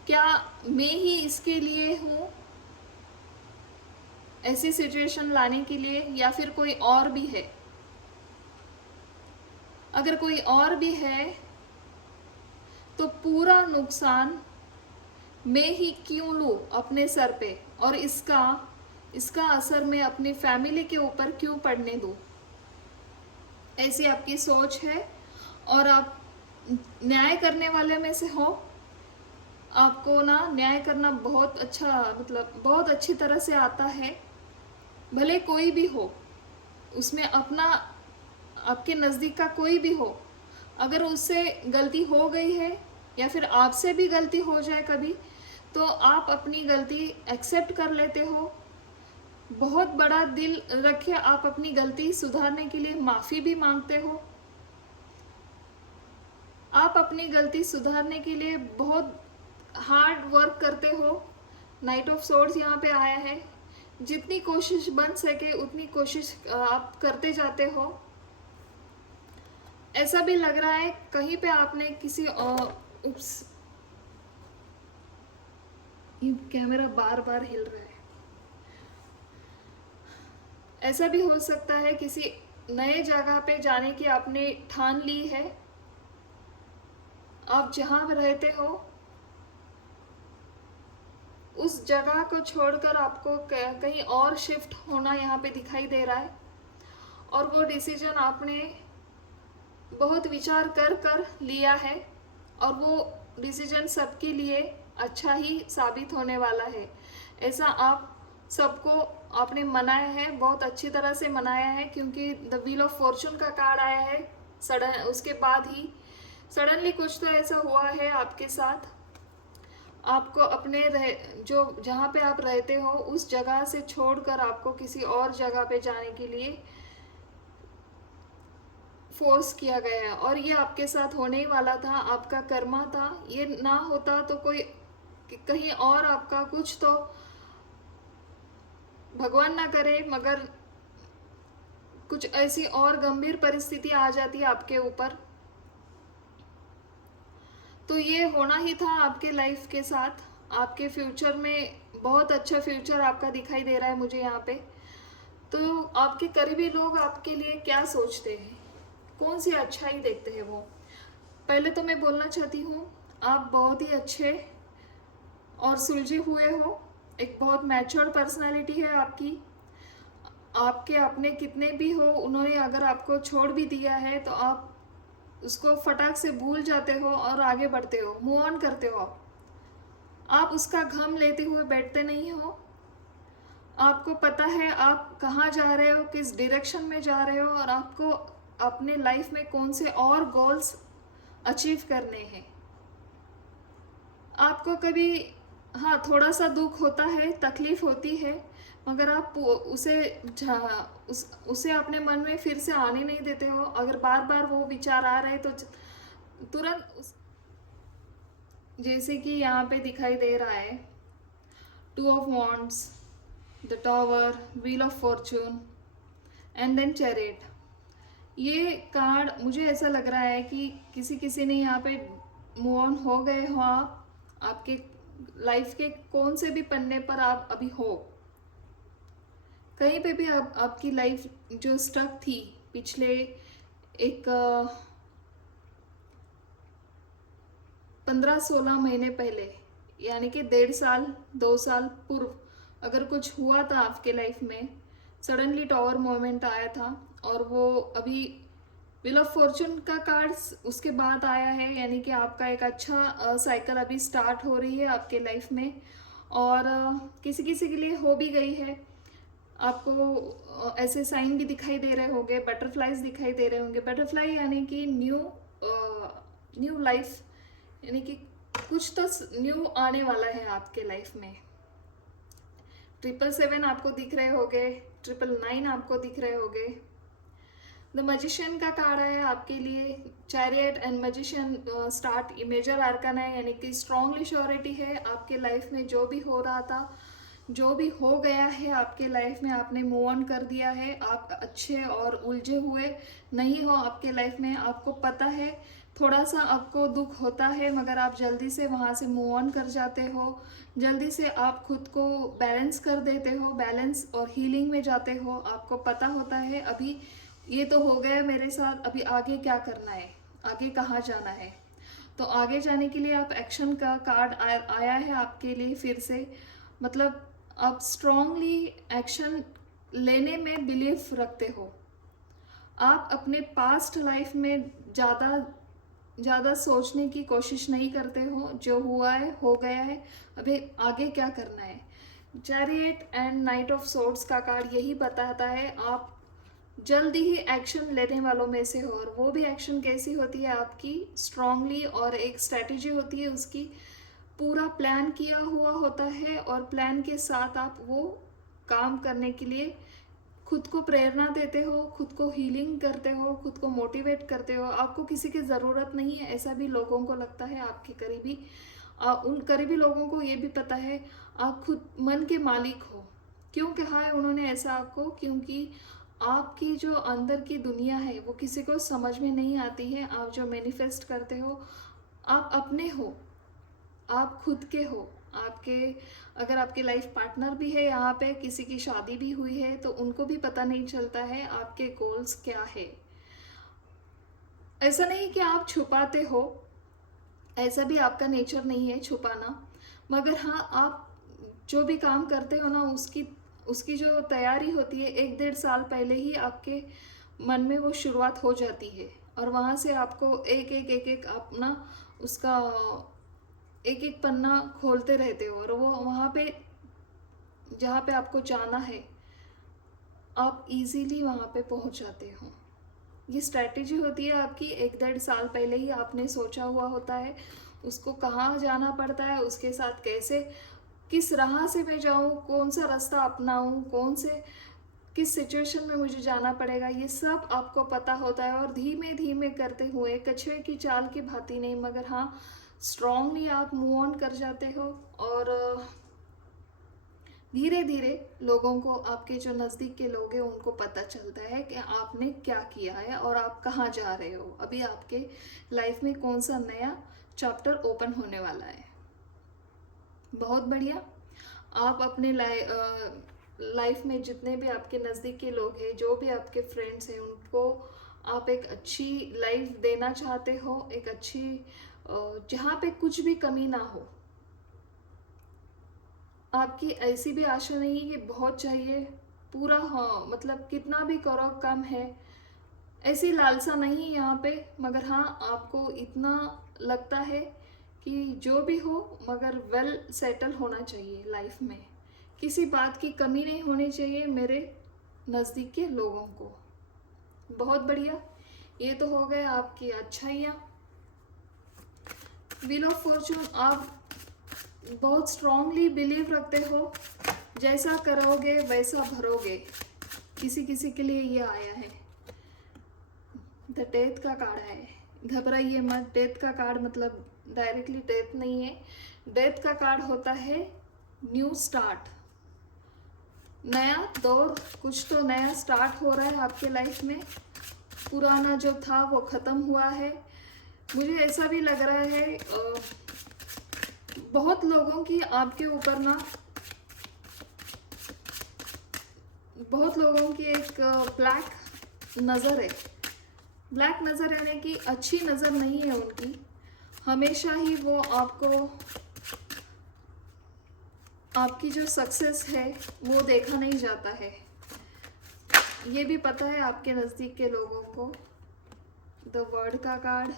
क्या मैं ही इसके लिए हूँ ऐसी सिचुएशन लाने के लिए, या फिर कोई और भी है। अगर कोई और भी है तो पूरा नुकसान मैं ही क्यों लूँ अपने सर पे, और इसका असर मैं अपनी फैमिली के ऊपर क्यों पड़ने दूँ। ऐसी आपकी सोच है और आप न्याय करने वाले में से हो। आपको ना न्याय करना बहुत अच्छा, मतलब बहुत अच्छी तरह से आता है। भले कोई भी हो उसमें, अपना आपके नज़दीक का कोई भी हो, अगर उससे गलती हो गई है या फिर आपसे भी गलती हो जाए कभी, तो आप अपनी गलती एक्सेप्ट कर लेते हो। बहुत बड़ा दिल रखे आप अपनी गलती सुधारने के लिए माफ़ी भी मांगते हो। आप अपनी गलती सुधारने के लिए बहुत हार्ड वर्क करते हो, नाइट ऑफ सोर्ड्स यहाँ पे आया है। जितनी कोशिश बन सके उतनी कोशिश आप करते जाते हो। ऐसा भी लग रहा है कहीं पे आपने किसी उप्स, ये कैमरा बार बार हिल रहा है। ऐसा भी हो सकता है किसी नए जगह पे जाने की आपने ठान ली है। आप जहाँ रहते हो उस जगह को छोड़कर आपको कहीं और शिफ्ट होना यहाँ पे दिखाई दे रहा है, और वो डिसीजन आपने बहुत विचार कर कर लिया है, और वो डिसीजन सबके लिए अच्छा ही साबित होने वाला है। ऐसा आप सबको आपने मनाया है, बहुत अच्छी तरह से मनाया है, क्योंकि द व्हील ऑफ फॉर्चून का कार्ड आया है सडन, उसके बाद ही सडनली कुछ तो ऐसा हुआ है आपके साथ। आपको अपने जो जहाँ पे आप रहते हो उस जगह से छोड़कर आपको किसी और जगह पे जाने के लिए फोर्स किया गया है, और ये आपके साथ होने ही वाला था, आपका कर्मा था। ये ना होता तो कोई कहीं और आपका कुछ तो, भगवान ना करे, मगर कुछ ऐसी और गंभीर परिस्थिति आ जाती है आपके ऊपर। तो ये होना ही था आपके लाइफ के साथ। आपके फ्यूचर में बहुत अच्छा फ्यूचर आपका दिखाई दे रहा है मुझे यहाँ पे। तो आपके करीबी लोग आपके लिए क्या सोचते हैं, कौन सी अच्छाई देखते हैं वो। पहले तो मैं बोलना चाहती हूँ, आप बहुत ही अच्छे और सुलझे हुए हो। एक बहुत मैच्योर पर्सनालिटी है आपकी। आपके अपने कितने भी हो, उन्होंने अगर आपको छोड़ भी दिया है तो आप उसको फटाक से भूल जाते हो और आगे बढ़ते हो, मूव ऑन करते हो। आप उसका गम लेते हुए बैठते नहीं हो। आपको पता है आप कहाँ जा रहे हो, किस डायरेक्शन में जा रहे हो, और आपको अपने लाइफ में कौन से और गोल्स अचीव करने हैं। आपको कभी हाँ थोड़ा सा दुख होता है, तकलीफ होती है, मगर आप उसे अपने मन में फिर से आने नहीं देते हो। अगर बार बार वो विचार आ रहे तो तुरंत जैसे कि यहाँ पे दिखाई दे रहा है, 2 of wands, the tower, wheel of fortune and then chariot. ये कार्ड मुझे ऐसा लग रहा है कि किसी ने यहाँ पे मूव ऑन हो गए हो। आप आपके लाइफ के कौन से भी पन्ने पर आप अभी हो, कहीं पे भी आपकी लाइफ जो स्टक थी पिछले एक 15-16 महीने पहले, यानी कि 1.5 साल 2 साल पूर्व अगर कुछ हुआ था आपके लाइफ में, सडनली टॉवर मोमेंट आया था, और वो अभी व्हील ऑफ फॉर्चून का कार्ड उसके बाद आया है, यानी कि आपका एक अच्छा साइकिल अभी स्टार्ट हो रही है आपके लाइफ में। और किसी किसी के लिए हो भी गई है। आपको ऐसे साइन भी दिखाई दे रहे होंगे, बटरफ्लाइज दिखाई दे रहे होंगे। बटरफ्लाई यानी कि न्यू लाइफ, यानी कि कुछ तो न्यू आने वाला है आपके लाइफ में। 777 आपको दिख रहे होंगे, 999 आपको दिख रहे होंगे। द मैजिशियन का कार्ड है आपके लिए। Chariot and magician start major arcana है, यानी कि स्ट्रॉन्गली श्योरिटी है आपके लाइफ में। जो भी हो रहा था, जो भी हो गया है आपके लाइफ में, आपने मूव ऑन कर दिया है। आप अच्छे और उलझे हुए नहीं हो आपके लाइफ में। आपको पता है थोड़ा सा आपको दुख होता है, मगर आप जल्दी से वहाँ से मूव ऑन कर जाते हो। जल्दी से आप खुद को बैलेंस कर देते हो, बैलेंस और हीलिंग में जाते हो। आपको पता होता है अभी ये तो हो गया मेरे साथ, अभी आगे क्या करना है, आगे कहाँ जाना है। तो आगे जाने के लिए आप एक्शन का कार्ड आया है आपके लिए फिर से। मतलब आप स्ट्रांगली एक्शन लेने में बिलीव रखते हो। आप अपने पास्ट लाइफ में ज़्यादा सोचने की कोशिश नहीं करते हो। जो हुआ है हो गया है, अभी आगे क्या करना है। Chariot and night of swords का कार्ड यही बताता है आप जल्दी ही एक्शन लेने वालों में से हो। और वो भी एक्शन कैसी होती है आपकी, स्ट्रांगली, और एक स्ट्रैटेजी होती है उसकी। पूरा प्लान किया हुआ होता है, और प्लान के साथ आप वो काम करने के लिए खुद को प्रेरणा देते हो, खुद को हीलिंग करते हो, खुद को मोटिवेट करते हो। आपको किसी की ज़रूरत नहीं है, ऐसा भी लोगों को लगता है आपके करीबी। उन करीबी लोगों को ये भी पता है आप खुद मन के मालिक हो। क्यों कहा है उन्होंने ऐसा आपको? क्योंकि आपकी जो अंदर की दुनिया है वो किसी को समझ में नहीं आती है। आप जो मैनिफेस्ट करते हो आप अपने हो, आप खुद के हो। आपके अगर आपके लाइफ पार्टनर भी है यहाँ पे, किसी की शादी भी हुई है, तो उनको भी पता नहीं चलता है आपके गोल्स क्या है। ऐसा नहीं कि आप छुपाते हो, ऐसा भी आपका नेचर नहीं है छुपाना, मगर हाँ आप जो भी काम करते हो ना उसकी उसकी जो तैयारी होती है 1-1.5 साल पहले ही आपके मन में वो शुरुआत हो जाती है। और वहाँ से आपको एक एक अपना उसका एक एक पन्ना खोलते रहते हो, और वो वहाँ पे जहाँ पे आपको जाना है आप इजीली वहाँ पे पहुँच जाते हो। ये स्ट्रैटेजी होती है आपकी, 1-1.5 साल पहले ही आपने सोचा हुआ होता है उसको कहाँ जाना पड़ता है, उसके साथ कैसे, किस राह से मैं जाऊँ, कौन सा रास्ता अपनाऊँ, किस सिचुएशन में मुझे जाना पड़ेगा, ये सब आपको पता होता है। और धीमे धीमे करते हुए कछुए की चाल की भांति नहीं, मगर हाँ स्ट्रांगली आप मूव ऑन कर जाते हो। और धीरे धीरे लोगों को, आपके जो नज़दीक के लोग हैं उनको पता चलता है कि आपने क्या किया है और आप कहाँ जा रहे हो। अभी आपके लाइफ में कौन सा नया चैप्टर ओपन होने वाला है। बहुत बढ़िया। आप अपने लाइफ में जितने भी आपके नज़दीक के लोग हैं, जो भी आपके फ्रेंड्स हैं, उनको आप एक अच्छी लाइफ देना चाहते हो, एक अच्छी जहाँ पे कुछ भी कमी ना हो। आपकी ऐसी भी आशा नहीं है कि बहुत चाहिए, पूरा हाँ मतलब कितना भी करो कम है, ऐसी लालसा नहीं यहाँ पे। मगर हाँ आपको इतना लगता है कि जो भी हो मगर वेल सेटल होना चाहिए लाइफ में, किसी बात की कमी नहीं होनी चाहिए मेरे नज़दीक के लोगों को। बहुत बढ़िया। ये तो हो गए आपकी अच्छाइयाँ। व्हील ऑफ फॉर्चून, आप बहुत स्ट्रांगली बिलीव रखते हो, जैसा करोगे वैसा भरोगे। किसी किसी के लिए ये आया है, द डेथ का कार्ड है। घबराइए मत, डेथ का कार्ड मतलब डायरेक्टली डेथ नहीं है। डेथ का कार्ड होता है न्यू स्टार्ट, नया दौर, कुछ तो नया स्टार्ट हो रहा है आपके लाइफ में। पुराना जो था वो ख़त्म हुआ है। मुझे ऐसा भी लग रहा है बहुत लोगों की आपके ऊपर ना, बहुत लोगों की एक ब्लैक नज़र है। ब्लैक नज़र यानी कि अच्छी नज़र नहीं है उनकी। हमेशा ही वो आपकी जो सक्सेस है वो देखा नहीं जाता है। ये भी पता है आपके नज़दीक के लोगों को। द वर्ल्ड का कार्ड,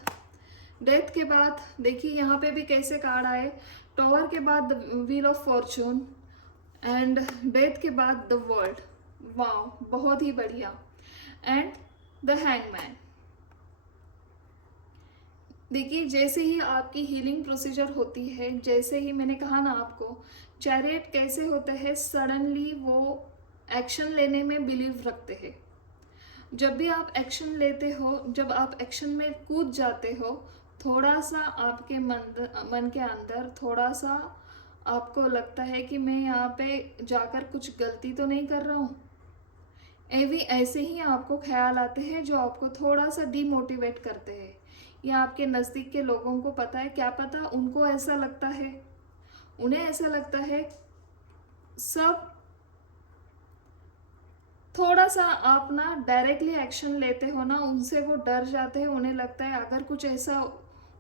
डेथ के बाद देखिए यहाँ पे भी कैसे कार्ड आए। टॉवर के बाद the wheel of fortune and death के बाद द वर्ल्ड। वाओ, बहुत ही बढ़िया। And the hangman. देखिए जैसे ही आपकी हीलिंग प्रोसीजर होती है, जैसे ही मैंने कहा ना आपको, चैरियट कैसे होते हैं, सडनली वो एक्शन लेने में बिलीव रखते हैं। जब भी आप एक्शन लेते हो, जब आप एक्शन में कूद जाते हो, थोड़ा सा आपके मन के अंदर थोड़ा सा आपको लगता है कि मैं यहाँ पे जाकर कुछ गलती तो नहीं कर रहा हूँ। ऐसे ही आपको ख्याल आते हैं जो आपको थोड़ा सा डीमोटिवेट करते हैं। या आपके नज़दीक के लोगों को पता है, क्या पता उनको ऐसा लगता है, उन्हें ऐसा लगता है सब थोड़ा सा आप ना डायरेक्टली एक्शन लेते हो ना, उनसे वो डर जाते हैं। उन्हें लगता है अगर कुछ ऐसा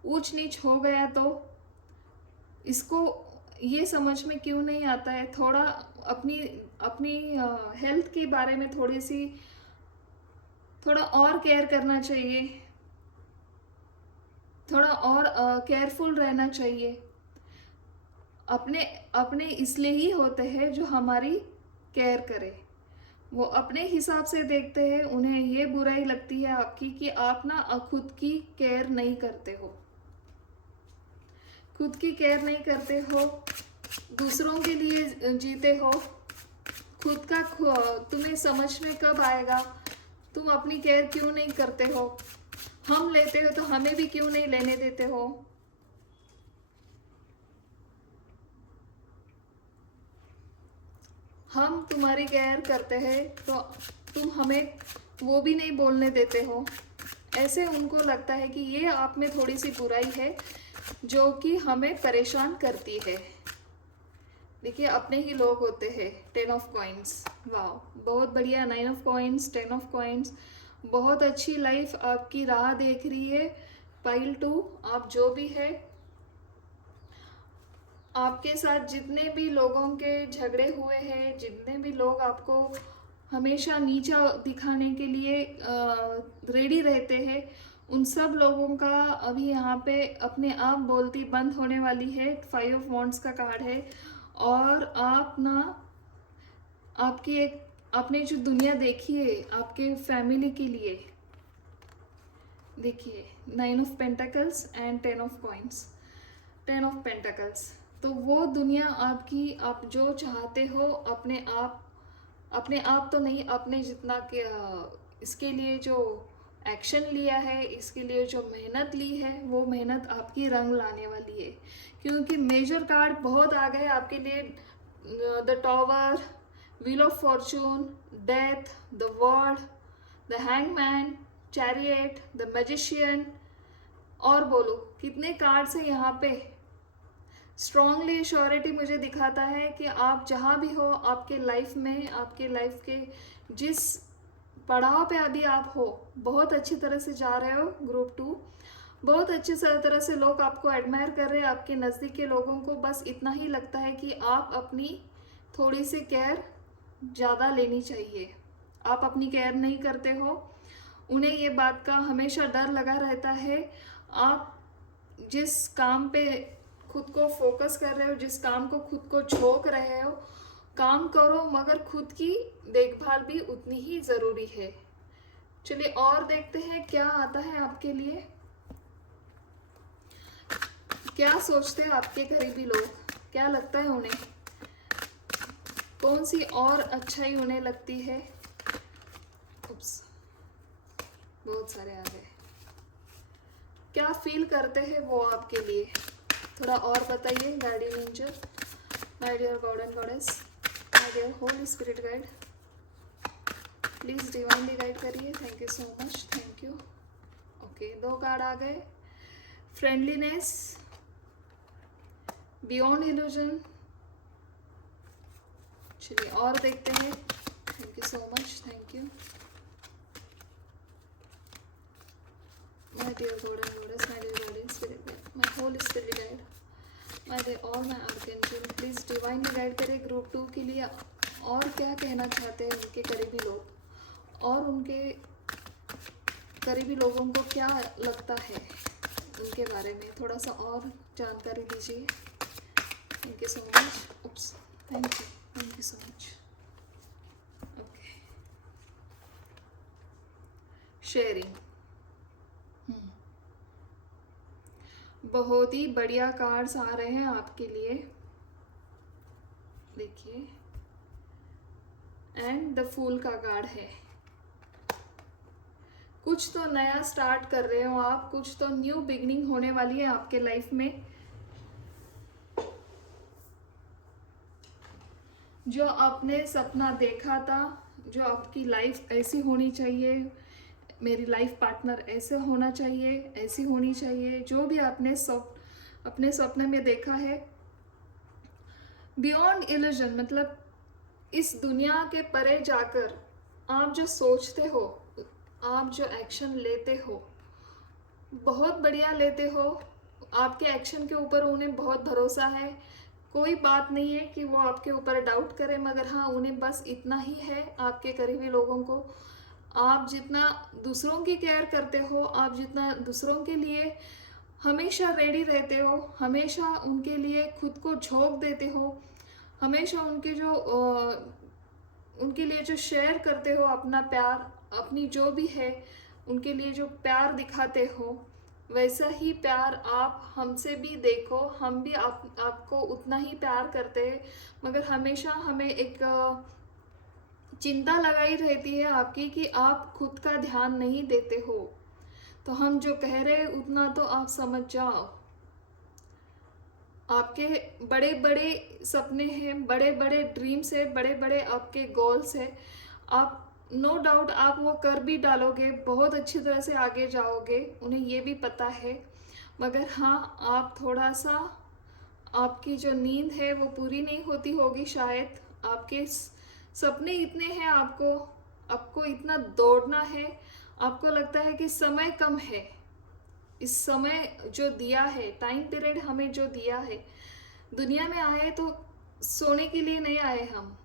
ऊंच नीच हो गया तो इसको ये समझ में क्यों नहीं आता है। थोड़ा अपनी अपनी हेल्थ के बारे में थोड़ा और केयर करना चाहिए, थोड़ा और केयरफुल रहना चाहिए। अपने इसलिए ही होते हैं जो हमारी केयर करे। वो अपने हिसाब से देखते हैं। उन्हें ये बुराई लगती है आपकी कि आप ना खुद की केयर नहीं करते हो, खुद की केयर नहीं करते हो, दूसरों के लिए जीते हो। खुद का तुम्हें समझ में कब आएगा, तुम अपनी केयर क्यों नहीं करते हो, हम लेते हो तो हमें भी क्यों नहीं लेने देते हो। हम तुम्हारी केयर करते हैं तो तुम हमें वो भी नहीं बोलने देते हो। ऐसे उनको लगता है कि ये आप में थोड़ी सी बुराई है जो कि हमें परेशान करती है। देखिए अपने ही लोग होते हैं। 10 ऑफ कॉइन्स, वाह बहुत बढ़िया। 9 ऑफ कॉइन्स, 10 ऑफ कॉइन्स, बहुत अच्छी लाइफ आपकी राह देख रही है। पाइल 2, आप जो भी है, आपके साथ जितने भी लोगों के झगड़े हुए हैं, जितने भी लोग आपको हमेशा नीचा दिखाने के लिए रेडी रहते हैं, उन सब लोगों का अभी यहाँ पे अपने आप बोलती बंद होने वाली है। 5 ऑफ वॉन्ड्स का कार्ड है। और आप ना आपकी एक आपने जो दुनिया देखी है आपके फैमिली के लिए, देखिए 9 of pentacles and 10 of coins, 10 of pentacles, तो वो दुनिया आपकी, आप जो चाहते हो अपने आप तो नहीं, अपने जितना के इसके लिए जो एक्शन लिया है, इसके लिए जो मेहनत ली है, वो मेहनत आपकी रंग लाने वाली है। क्योंकि मेजर कार्ड बहुत आ गए आपके लिए। The tower, wheel of Fortune, death, the world, the hangman, chariot, the magician, और बोलो कितने कार्ड्स हैं यहाँ पे। स्ट्रॉन्गली श्योरिटी मुझे दिखाता है कि आप जहाँ भी हो आपके लाइफ में, आपके लाइफ के जिस पड़ाव पे अभी आप हो, बहुत अच्छी तरह से जा रहे हो। ग्रुप 2, बहुत अच्छी तरह से लोग आपको एडमायर कर रहे हैं। आपके नज़दीक के लोगों को बस इतना ही लगता है कि आप अपनी थोड़ी सी केयर ज़्यादा लेनी चाहिए। आप अपनी केयर नहीं करते हो, उन्हें ये बात का हमेशा डर लगा रहता है। आप जिस काम पे खुद को फोकस कर रहे हो, जिस काम को खुद को झोंक रहे हो, काम करो, मगर खुद की देखभाल भी उतनी ही ज़रूरी है। चलिए और देखते हैं क्या आता है आपके लिए। क्या सोचते हैं आपके करीबी लोग, क्या लगता है उन्हें, कौन सी और अच्छाई उन्हें लगती है। उप्स, बहुत सारे आ गए। क्या फील करते हैं वो आपके लिए, थोड़ा और बताइए। Guardian angel, my dear God and goddess, my dear holy spirit guide, please divinely guide करिए। Thank you so much, thank you. Okay, 2 card आ गए। Friendliness, beyond illusion. चलिए और देखते हैं। Thank you so much, thank you. My dear God and Goddess, my dear guardian spirit guide, my holy spirit guide, my dear all my archangel, please divinely guide करें ग्रुप 2 के लिए। और क्या कहना चाहते हैं उनके करीबी लोग, और उनके करीबी लोगों को क्या लगता है उनके बारे में, थोड़ा सा और जानकारी दीजिए। Thank you so much. Oops, thank you so much. Okay, sharing, बहुत ही बढ़िया कार्ड्स आ रहे हैं आपके लिए, देखिए। एंड द फूल का कार्ड है। कुछ तो नया स्टार्ट कर रहे हो आप, कुछ तो न्यू बिगनिंग होने वाली है आपके लाइफ में। जो आपने सपना देखा था, जो आपकी लाइफ ऐसी होनी चाहिए, मेरी लाइफ पार्टनर ऐसे होना चाहिए, ऐसी होनी चाहिए, जो भी आपने अपने सपने में देखा है, बियॉन्ड इल्यूजन, मतलब इस दुनिया के परे जाकर आप जो सोचते हो, आप जो एक्शन लेते हो, बहुत बढ़िया लेते हो। आपके एक्शन के ऊपर उन्हें बहुत भरोसा है। कोई बात नहीं है कि वो आपके ऊपर डाउट करें, मगर हाँ उन्हें बस इतना ही है आपके करीबी लोगों को, आप जितना दूसरों की केयर करते हो, आप जितना दूसरों के लिए हमेशा रेडी रहते हो, हमेशा उनके लिए खुद को झोंक देते हो, हमेशा उनके लिए जो शेयर करते हो अपना प्यार, अपनी जो भी है उनके लिए जो प्यार दिखाते हो, वैसा ही प्यार आप हमसे भी देखो। हम भी आपको उतना ही प्यार करते हैं, मगर हमेशा हमें एक चिंता लगाई रहती है आपकी कि आप खुद का ध्यान नहीं देते हो। तो हम जो कह रहे हैं उतना तो आप समझ जाओ। आपके बड़े बड़े सपने हैं, बड़े बड़े ड्रीम्स है, बड़े बड़े आपके गोल्स है। आप नो डाउट आप वो कर भी डालोगे, बहुत अच्छी तरह से आगे जाओगे, उन्हें ये भी पता है। मगर हाँ, आप थोड़ा सा, आपकी जो नींद है वो पूरी नहीं होती होगी शायद। आपके सपने इतने हैं, आपको आपको इतना दौड़ना है, आपको लगता है कि समय कम है। इस समय जो दिया है, टाइम पीरियड हमें जो दिया है, दुनिया में आए तो सोने के लिए नहीं आए हम।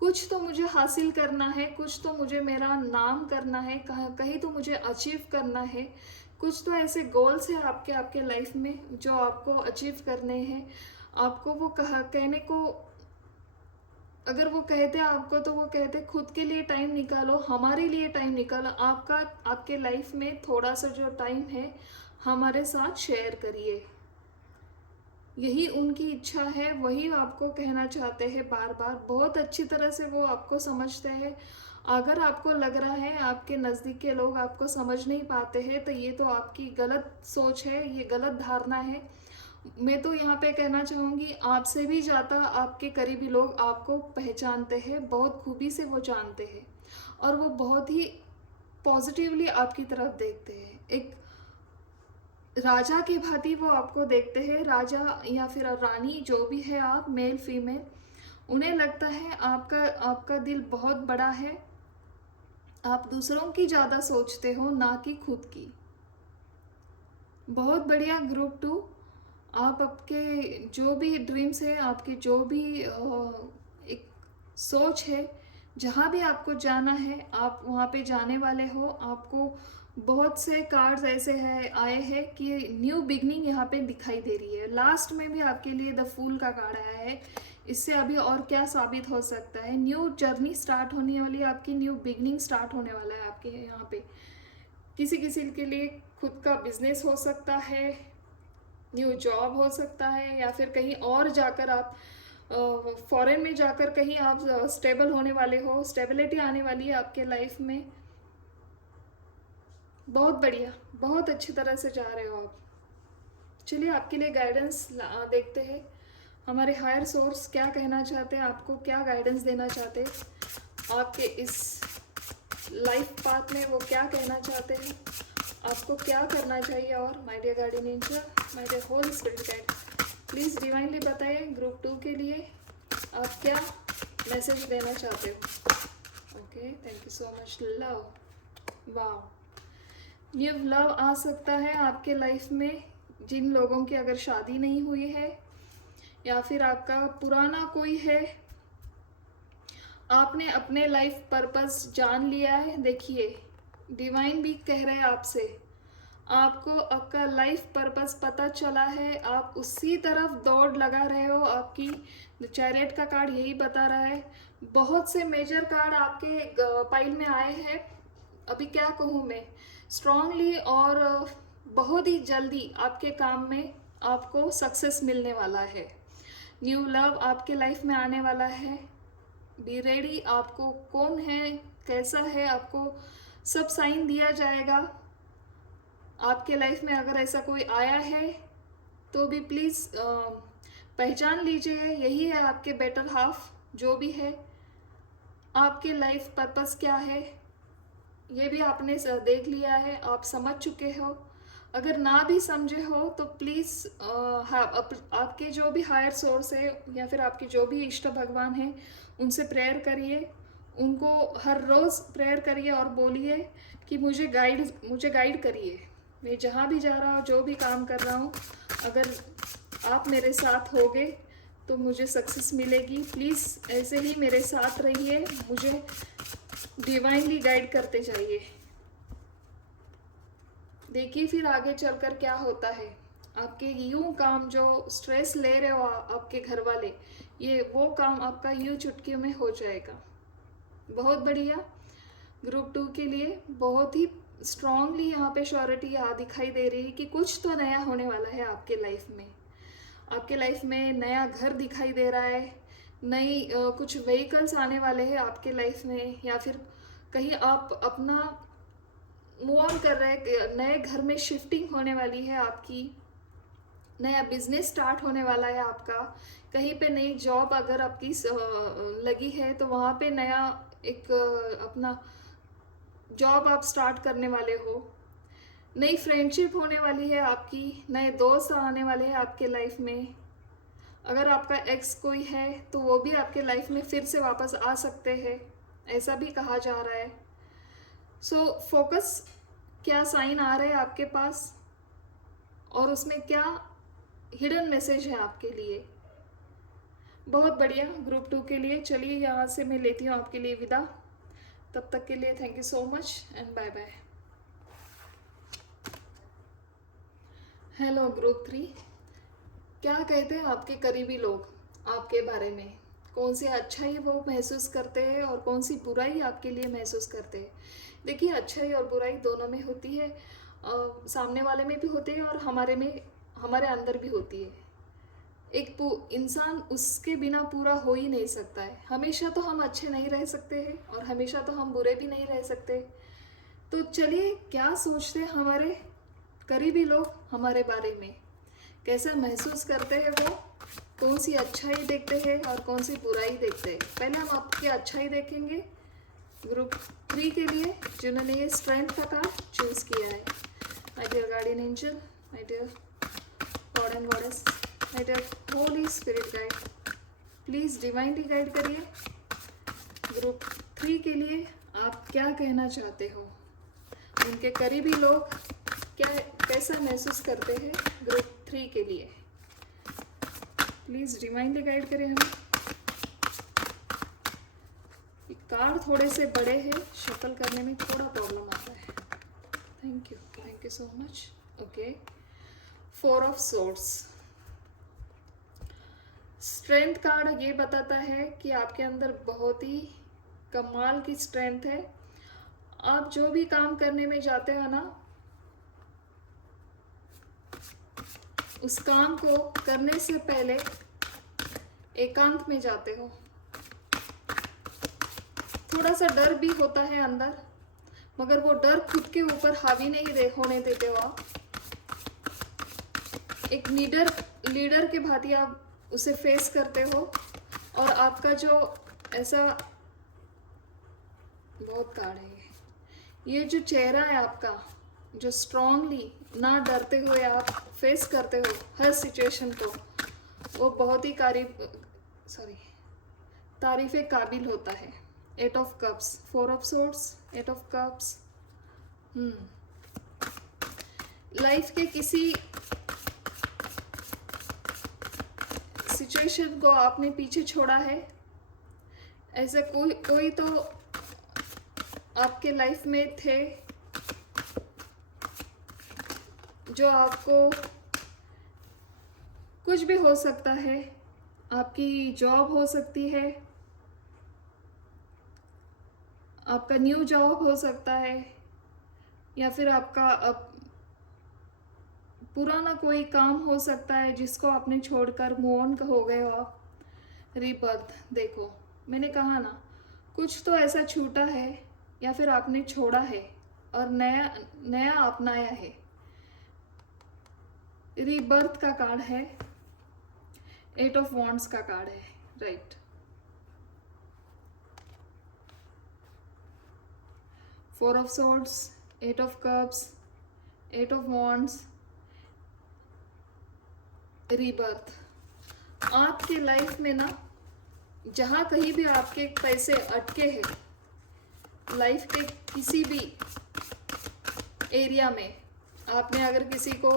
कुछ तो मुझे हासिल करना है, कुछ तो मुझे मेरा नाम करना है, कहीं तो मुझे अचीव करना है। कुछ तो ऐसे गोल्स हैं आपके आपके लाइफ में जो आपको अचीव करने हैं। आपको वो कहने को, अगर वो कहते हैं आपको, तो वो कहते हैं खुद के लिए टाइम निकालो, हमारे लिए टाइम निकालो। आपका आपके लाइफ में थोड़ा सा जो टाइम है हमारे साथ शेयर करिए। यही उनकी इच्छा है, वही आपको कहना चाहते हैं बार बार। बहुत अच्छी तरह से वो आपको समझते हैं। अगर आपको लग रहा है आपके नज़दीक के लोग आपको समझ नहीं पाते हैं, तो ये तो आपकी गलत सोच है, ये गलत धारणा है। मैं तो यहाँ पे कहना चाहूँगी, आपसे भी ज़्यादा आपके करीबी लोग आपको पहचानते हैं, बहुत खूबी से वो जानते हैं, और वो बहुत ही पॉजिटिवली आपकी तरफ देखते हैं। एक राजा के भांति वो आपको देखते हैं, राजा या फिर रानी जो भी है आप, मेल फीमेल, उन्हें लगता है आपका आपका दिल बहुत बड़ा है। आप दूसरों की ज़्यादा सोचते हो, ना कि खुद की। बहुत बढ़िया ग्रुप 2। आप आपके जो भी ड्रीम्स है, आपके जो भी एक सोच है, जहाँ भी आपको जाना है आप वहाँ पे जाने वाले हो। आपको बहुत से कार्ड्स ऐसे है आए हैं कि न्यू बिगनिंग यहाँ पे दिखाई दे रही है। लास्ट में भी आपके लिए द फूल का कार्ड आया है। इससे अभी और क्या साबित हो सकता है? न्यू जर्नी स्टार्ट होने वाली है आपकी, न्यू बिगनिंग स्टार्ट होने वाला है आपके यहाँ पे। किसी किसी के लिए खुद का बिजनेस हो सकता है, न्यू जॉब हो सकता है, या फिर कहीं और जाकर आप फॉरेन में जाकर कहीं आप स्टेबल होने वाले हो, स्टेबिलिटी आने वाली है आपके लाइफ में। बहुत बढ़िया, बहुत अच्छी तरह से जा रहे हो आप। चलिए आपके लिए गाइडेंस देखते हैं। हमारे हायर सोर्स क्या कहना चाहते हैं, आपको क्या गाइडेंस देना चाहते हैं आपके इस लाइफ पाथ में, वो क्या कहना चाहते हैं, आपको क्या करना चाहिए। और my dear guardian angel, my dear whole spirit guide, please divinely बताइए ग्रुप 2 के लिए आप क्या मैसेज देना चाहते हो। Okay, thank you so much. Love, wow, new love आ सकता है आपके लाइफ में। जिन लोगों की अगर शादी नहीं हुई है, या फिर आपका पुराना कोई है, आपने अपने लाइफ पर्पस जान लिया है। देखिए डिवाइन भी कह रहे हैं आपसे, आपको आपका लाइफ पर्पस पता चला है, आप उसी तरफ दौड़ लगा रहे हो। आपकी चैरियट का कार्ड यही बता रहा है। बहुत से मेजर कार्ड आपके पाइल में आए हैं। अभी क्या कहूँ मैं, स्ट्रांगली और बहुत ही जल्दी आपके काम में आपको सक्सेस मिलने वाला है। न्यू लव आपके लाइफ में आने वाला है। बी रेडी, आपको कौन है, कैसा है, आपको सब साइन दिया जाएगा। आपके लाइफ में अगर ऐसा कोई आया है तो भी प्लीज़ पहचान लीजिए, यही है आपके बेटर हाफ। जो भी है आपके लाइफ पर्पस क्या है, ये भी आपने देख लिया है, आप समझ चुके हो। अगर ना भी समझे हो तो प्लीज़ आपके जो भी हायर सोर्स है, या फिर आपके जो भी इष्ट भगवान हैं, उनसे प्रेयर करिए। उनको हर रोज़ प्रेयर करिए और बोलिए कि मुझे गाइड करिए। मैं जहाँ भी जा रहा हूँ, जो भी काम कर रहा हूँ, अगर आप मेरे साथ होगे तो मुझे सक्सेस मिलेगी। प्लीज़ ऐसे ही मेरे साथ रहिए, मुझे डिवाइनली गाइड करते जाइए। देखिए फिर आगे चलकर क्या होता है। आपके यूं काम जो स्ट्रेस ले रहे हो आपके घर वाले, ये वो काम आपका यूं चुटकी में हो जाएगा। बहुत बढ़िया। ग्रुप 2 के लिए बहुत ही स्ट्रांगली यहाँ पे श्योरिटी दिखाई दे रही है कि कुछ तो नया होने वाला है आपके लाइफ में। आपके लाइफ में नया घर दिखाई दे रहा है, नई कुछ व्हीकल्स आने वाले हैं आपके लाइफ में, या फिर कहीं आप अपना मूव ऑन कर रहे हैं, नए घर में शिफ्टिंग होने वाली है आपकी। नया बिजनेस स्टार्ट होने वाला है आपका, कहीं पे नई जॉब अगर आपकी लगी है तो वहाँ पे नया एक अपना जॉब आप स्टार्ट करने वाले हो। नई फ्रेंडशिप होने वाली है आपकी, नए दोस्त आने वाले हैं आपके लाइफ में। अगर आपका एक्स कोई है तो वो भी आपके लाइफ में फिर से वापस आ सकते हैं, ऐसा भी कहा जा रहा है। सो फोकस, क्या साइन आ रहे हैं आपके पास और उसमें क्या हिडन मैसेज है आपके लिए। बहुत बढ़िया ग्रुप 2 के लिए। चलिए यहाँ से मैं लेती हूँ आपके लिए विदा। तब तक के लिए thank you so much and bye bye. Hello group 3, क्या कहते हैं आपके करीबी लोग आपके बारे में? कौन सी अच्छाई वो महसूस करते हैं और कौन सी बुराई आपके लिए महसूस करते हैं? देखिए, अच्छाई और बुराई दोनों में होती है, सामने वाले में भी होती है और हमारे अंदर भी होती है। एक इंसान उसके बिना पूरा हो ही नहीं सकता है। हमेशा तो हम अच्छे नहीं रह सकते हैं और हमेशा तो हम बुरे भी नहीं रह सकते। तो चलिए, क्या सोचते हैं हमारे करीबी लोग हमारे बारे में, कैसा महसूस करते हैं वो, कौन सी अच्छाई देखते हैं और कौन सी बुराई देखते हैं। पहले हम आपकी अच्छाई देखेंगे ग्रुप 3 के लिए, जिन्होंने ये स्ट्रेंथ का कार्ड चूज किया है। My dear guardian angel, my dear God and goddess, my dear holy spirit guide, please divinely guide करिए ग्रुप 3 के लिए। आप क्या कहना चाहते हो? उनके करीबी लोग कैसा महसूस करते हैं ग्रुप 3 के लिए? प्लीज़ डिवाइनली गाइड करें हमें। कार्ड थोड़े से बड़े हैं, शफल करने में थोड़ा प्रॉब्लम आता है। Thank you so much. Okay, 4 of swords. Strength card ये बताता है कि आपके अंदर बहुत ही कमाल की स्ट्रेंथ है। आप जो भी काम करने में जाते हो ना, उस काम को करने से पहले एकांत में जाते हो। थोड़ा सा डर भी होता है अंदर, मगर वो डर खुद के ऊपर हावी नहीं होने देते हो आप। एक लीडर के भांति आप उसे फेस करते हो और आपका जो ऐसा बहुत कार्ड है ये जो चेहरा है आपका, जो स्ट्रांगली ना डरते हुए आप फेस करते हो हर सिचुएशन को, वो बहुत ही तारीफ़े काबिल होता है। 8 of cups, 4 of swords, 8 of cups. Life के किसी सिचुएशन को आपने पीछे छोड़ा है। ऐसे कोई तो आपके लाइफ में थे जो आपको, कुछ भी हो सकता है, आपकी जॉब हो सकती है, आपका न्यू जॉब हो सकता है, या फिर आपका पुराना कोई काम हो सकता है जिसको आपने छोड़कर मूव ऑन हो गए हो आप। रीबर्थ, देखो मैंने कहा ना, कुछ तो ऐसा छूटा है या फिर आपने छोड़ा है और नया अपनाया है। रीबर्थ का कार्ड है, 8 ऑफ वॉन्ड्स का कार्ड है, right. 4 of swords, 8 of cups, 8 of wands, rebirth. आपके लाइफ में ना, जहाँ कहीं भी आपके पैसे अटके हैं लाइफ के किसी भी एरिया में, आपने अगर किसी को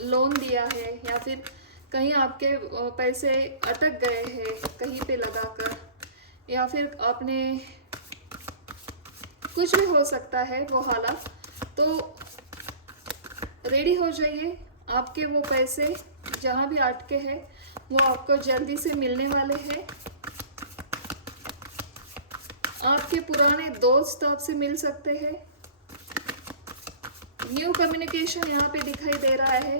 लोन दिया है या फिर कहीं आपके पैसे अटक गए हैं कहीं पे लगाकर, या फिर आपने, कुछ भी हो सकता है वो हालात, तो रेडी हो जाइए। आपके वो पैसे जहाँ भी अटके हैं वो आपको जल्दी से मिलने वाले हैं। आपके पुराने दोस्त आपसे मिल सकते हैं। न्यू कम्युनिकेशन यहाँ पे दिखाई दे रहा है।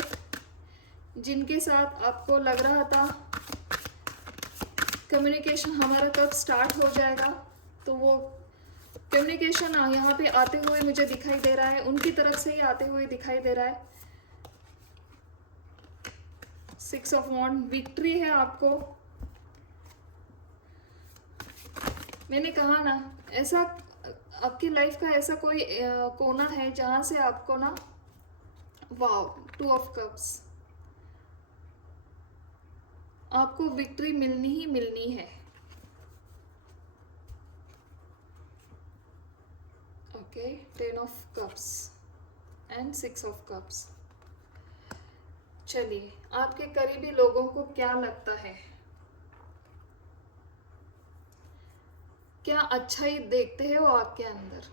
जिनके साथ आपको लग रहा था कम्युनिकेशन हमारा कब स्टार्ट हो जाएगा, तो वो कम्युनिकेशन यहाँ पे आते हुए मुझे दिखाई दे रहा है, उनकी तरफ से ही आते हुए दिखाई दे रहा है। 6 ऑफ वॉन्ड, विक्ट्री है आपको। मैंने कहा ना, ऐसा आपकी लाइफ का ऐसा कोई कोना है जहां से आपको ना, वाओ, 2 ऑफ कप्स, आपको विक्ट्री मिलनी ही मिलनी है। Okay, 10 of cups and 6 of cups. चलिए, आपके करीबी लोगों को क्या लगता है, क्या अच्छाई देखते हैं वो आपके अंदर?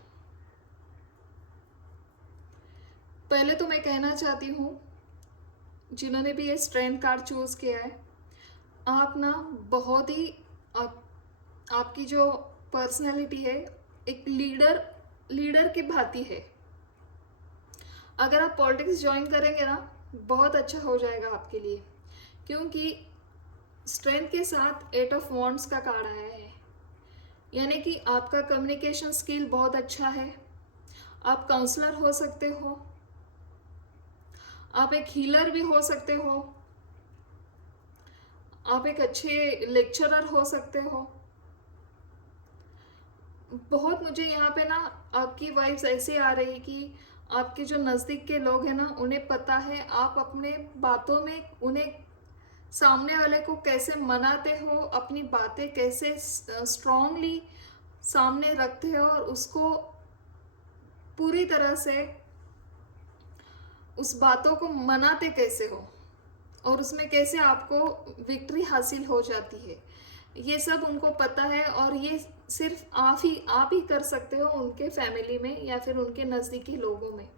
पहले तो मैं कहना चाहती हूँ, जिन्होंने भी ये स्ट्रेंथ कार्ड चूज किया है, आप ना बहुत ही आपकी जो पर्सनैलिटी है एक लीडर की भांति है। अगर आप पॉलिटिक्स ज्वाइन करेंगे ना, बहुत अच्छा हो जाएगा आपके लिए, क्योंकि स्ट्रेंथ के साथ 8 ऑफ वॉन्ड्स का कार्ड आया है, यानी कि आपका कम्युनिकेशन स्किल बहुत अच्छा है। आप काउंसलर हो सकते हो, आप एक हीलर भी हो सकते हो, आप एक अच्छे लेक्चरर हो सकते हो। बहुत मुझे यहाँ पे ना आपकी वाइब्स ऐसे आ रही कि आपके जो नज़दीक के लोग हैं ना, उन्हें पता है आप अपने बातों में उन्हें, सामने वाले को कैसे मनाते हो, अपनी बातें कैसे स्ट्रांगली सामने रखते हो और उसको पूरी तरह से उस बातों को मनाते कैसे हो और उसमें कैसे आपको विक्ट्री हासिल हो जाती है, ये सब उनको पता है। और ये सिर्फ आप ही कर सकते हो उनके फैमिली में या फिर उनके नज़दीकी लोगों में।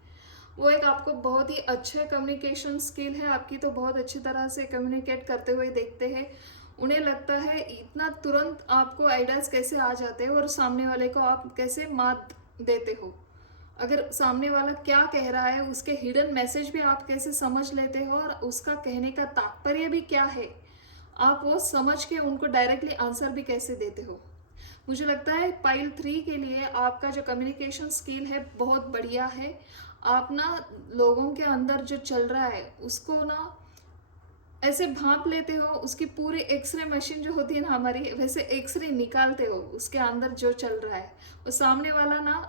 वो एक आपको बहुत ही अच्छा कम्युनिकेशन स्किल है आपकी, तो बहुत अच्छी तरह से कम्युनिकेट करते हुए देखते हैं। उन्हें लगता है इतना तुरंत आपको आइडियाज़ कैसे आ जाते हैं और सामने वाले को आप कैसे मात देते हो। अगर सामने वाला क्या कह रहा है, उसके हिडन मैसेज भी आप कैसे समझ लेते हो और उसका कहने का तात्पर्य भी क्या है, आप वो समझ के उनको डायरेक्टली आंसर भी कैसे देते हो। मुझे लगता है पाइल 3 के लिए आपका जो कम्युनिकेशन स्किल है बहुत बढ़िया है। आप ना लोगों के अंदर जो चल रहा है उसको ना ऐसे भांप लेते हो, उसकी पूरी एक्सरे मशीन जो होती है ना हमारी, वैसे एक्सरे निकालते हो उसके अंदर जो चल रहा है। वो सामने वाला ना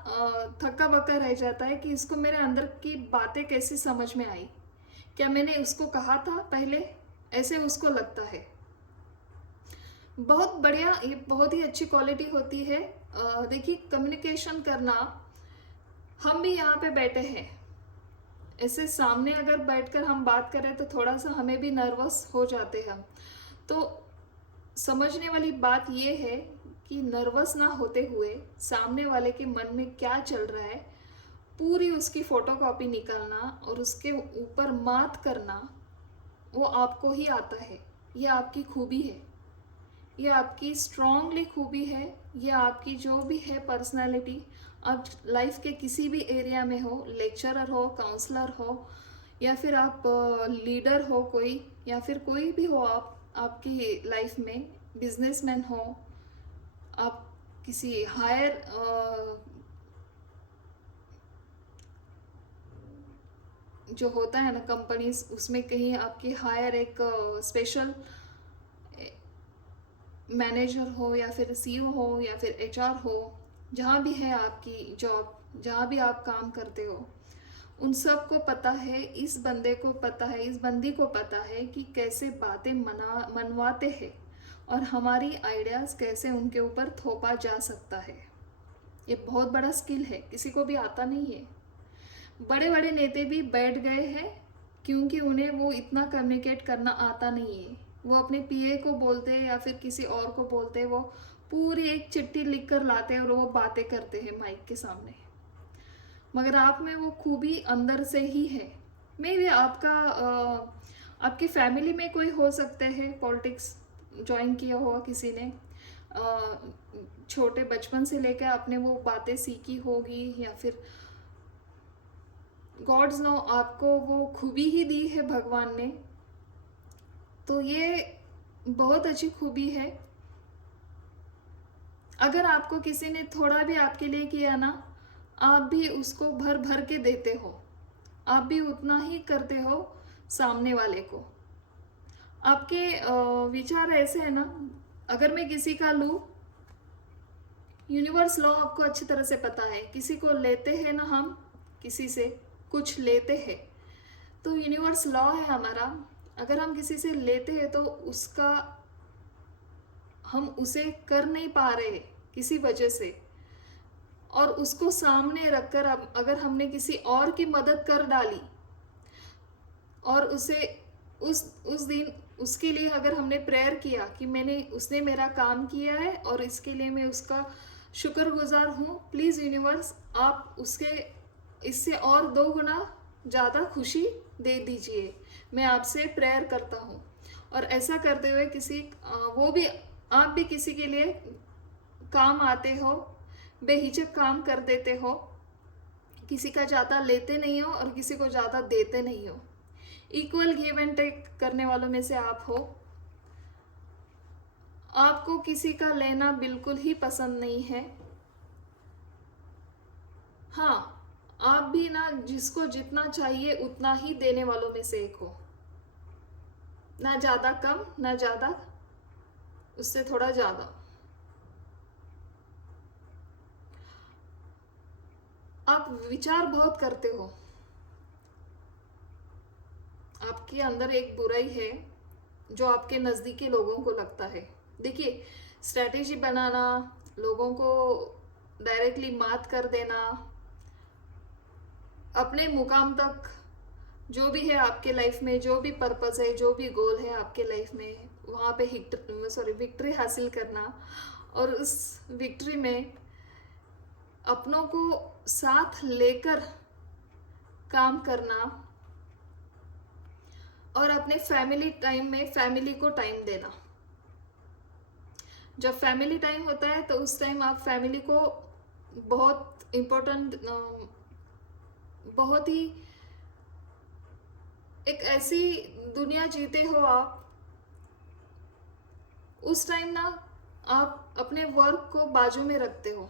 थक्का बक्का रह जाता है कि इसको मेरे अंदर की बातें कैसे समझ में आई, क्या मैंने उसको कहा था पहले, ऐसे उसको लगता है। बहुत बढ़िया, ये बहुत ही अच्छी क्वालिटी होती है। देखिए, कम्युनिकेशन करना, हम भी यहाँ पे बैठे हैं, ऐसे सामने अगर बैठकर हम बात करें तो थोड़ा सा हमें भी नर्वस हो जाते हैं हम। तो समझने वाली बात ये है कि नर्वस ना होते हुए सामने वाले के मन में क्या चल रहा है, पूरी उसकी फोटोकॉपी निकालना और उसके ऊपर मात करना, वो आपको ही आता है। ये आपकी खूबी है, ये आपकी स्ट्रांगली खूबी है, ये आपकी जो भी है पर्सनालिटी। आप लाइफ के किसी भी एरिया में हो, लेक्चरर हो, काउंसलर हो, या फिर आप लीडर हो कोई, या फिर कोई भी हो, आप आपकी लाइफ में बिजनेसमैन हो, आप किसी हायर जो होता है ना कंपनीज, उसमें कहीं आपकी हायर एक स्पेशल मैनेजर हो या फिर सीईओ हो या फिर एचआर हो, जहाँ भी है आपकी जॉब, जहाँ भी आप काम करते हो, उन सब को पता है, इस बंदे को पता है, इस बंदी को पता है कि कैसे बातें मनवाते हैं और हमारी आइडियाज़ कैसे उनके ऊपर थोपा जा सकता है। ये बहुत बड़ा स्किल है, किसी को भी आता नहीं है। बड़े बड़े नेता भी बैठ गए हैं क्योंकि उन्हें वो इतना कम्युनिकेट करना आता नहीं है। वो अपने पीए को बोलते हैं या फिर किसी और को बोलते हैं, वो पूरी एक चिट्ठी लिख कर लाते हैं और वो बातें करते हैं माइक के सामने। मगर आप में वो खूबी अंदर से ही है। मे भी आपकी फैमिली में कोई हो सकते हैं पॉलिटिक्स ज्वाइन किया हुआ किसी ने, छोटे बचपन से लेकर आपने वो बातें सीखी होगी, या फिर गॉड्स नो आपको वो खूबी ही दी है भगवान ने। तो ये बहुत अच्छी खूबी है। अगर आपको किसी ने थोड़ा भी आपके लिए किया ना, आप भी उसको भर भर के देते हो, आप भी उतना ही करते हो सामने वाले को। आपके विचार ऐसे है ना, अगर मैं किसी का लूँ, यूनिवर्स लॉ आपको अच्छी तरह से पता है, किसी को लेते हैं ना हम, किसी से कुछ लेते हैं, तो यूनिवर्स लॉ है हमारा, अगर हम किसी से लेते हैं तो उसका हम उसे कर नहीं पा रहे किसी वजह से, और उसको सामने रखकर अगर हमने किसी और की मदद कर डाली और उसे उस दिन उसके लिए अगर हमने प्रेयर किया कि उसने मेरा काम किया है और इसके लिए मैं उसका शुक्रगुजार हूँ, प्लीज़ यूनिवर्स आप उसके इससे और 2 गुना ज़्यादा खुशी दे दीजिए, मैं आपसे प्रेयर करता हूँ। और ऐसा करते हुए वो भी आप भी किसी के लिए काम आते हो, बेहिचक काम कर देते हो, किसी का ज़्यादा लेते नहीं हो और किसी को ज़्यादा देते नहीं हो, इक्वल गिव एंड टेक करने वालों में से आप हो। आपको किसी का लेना बिल्कुल ही पसंद नहीं है। हाँ, आप भी ना जिसको जितना चाहिए उतना ही देने वालों में से एक हो, ना ज़्यादा कम ना ज़्यादा उससे थोड़ा ज़्यादा। आप विचार बहुत करते हो, आपके अंदर एक बुराई है जो आपके नज़दीकी लोगों को लगता है। देखिए, स्ट्रैटेजी बनाना, लोगों को डायरेक्टली मात कर देना, अपने मुकाम तक जो भी है आपके लाइफ में, जो भी पर्पस है, जो भी गोल है आपके लाइफ में, वहाँ पे विक्ट्री हासिल करना, और उस विक्ट्री में अपनों को साथ लेकर काम करना, और अपने फैमिली टाइम में फैमिली को टाइम देना। जब फैमिली टाइम होता है तो उस टाइम आप फैमिली को बहुत इम्पोर्टेंट, बहुत ही एक ऐसी दुनिया जीते हो आप, उस टाइम ना आप अपने वर्क को बाजू में रखते हो।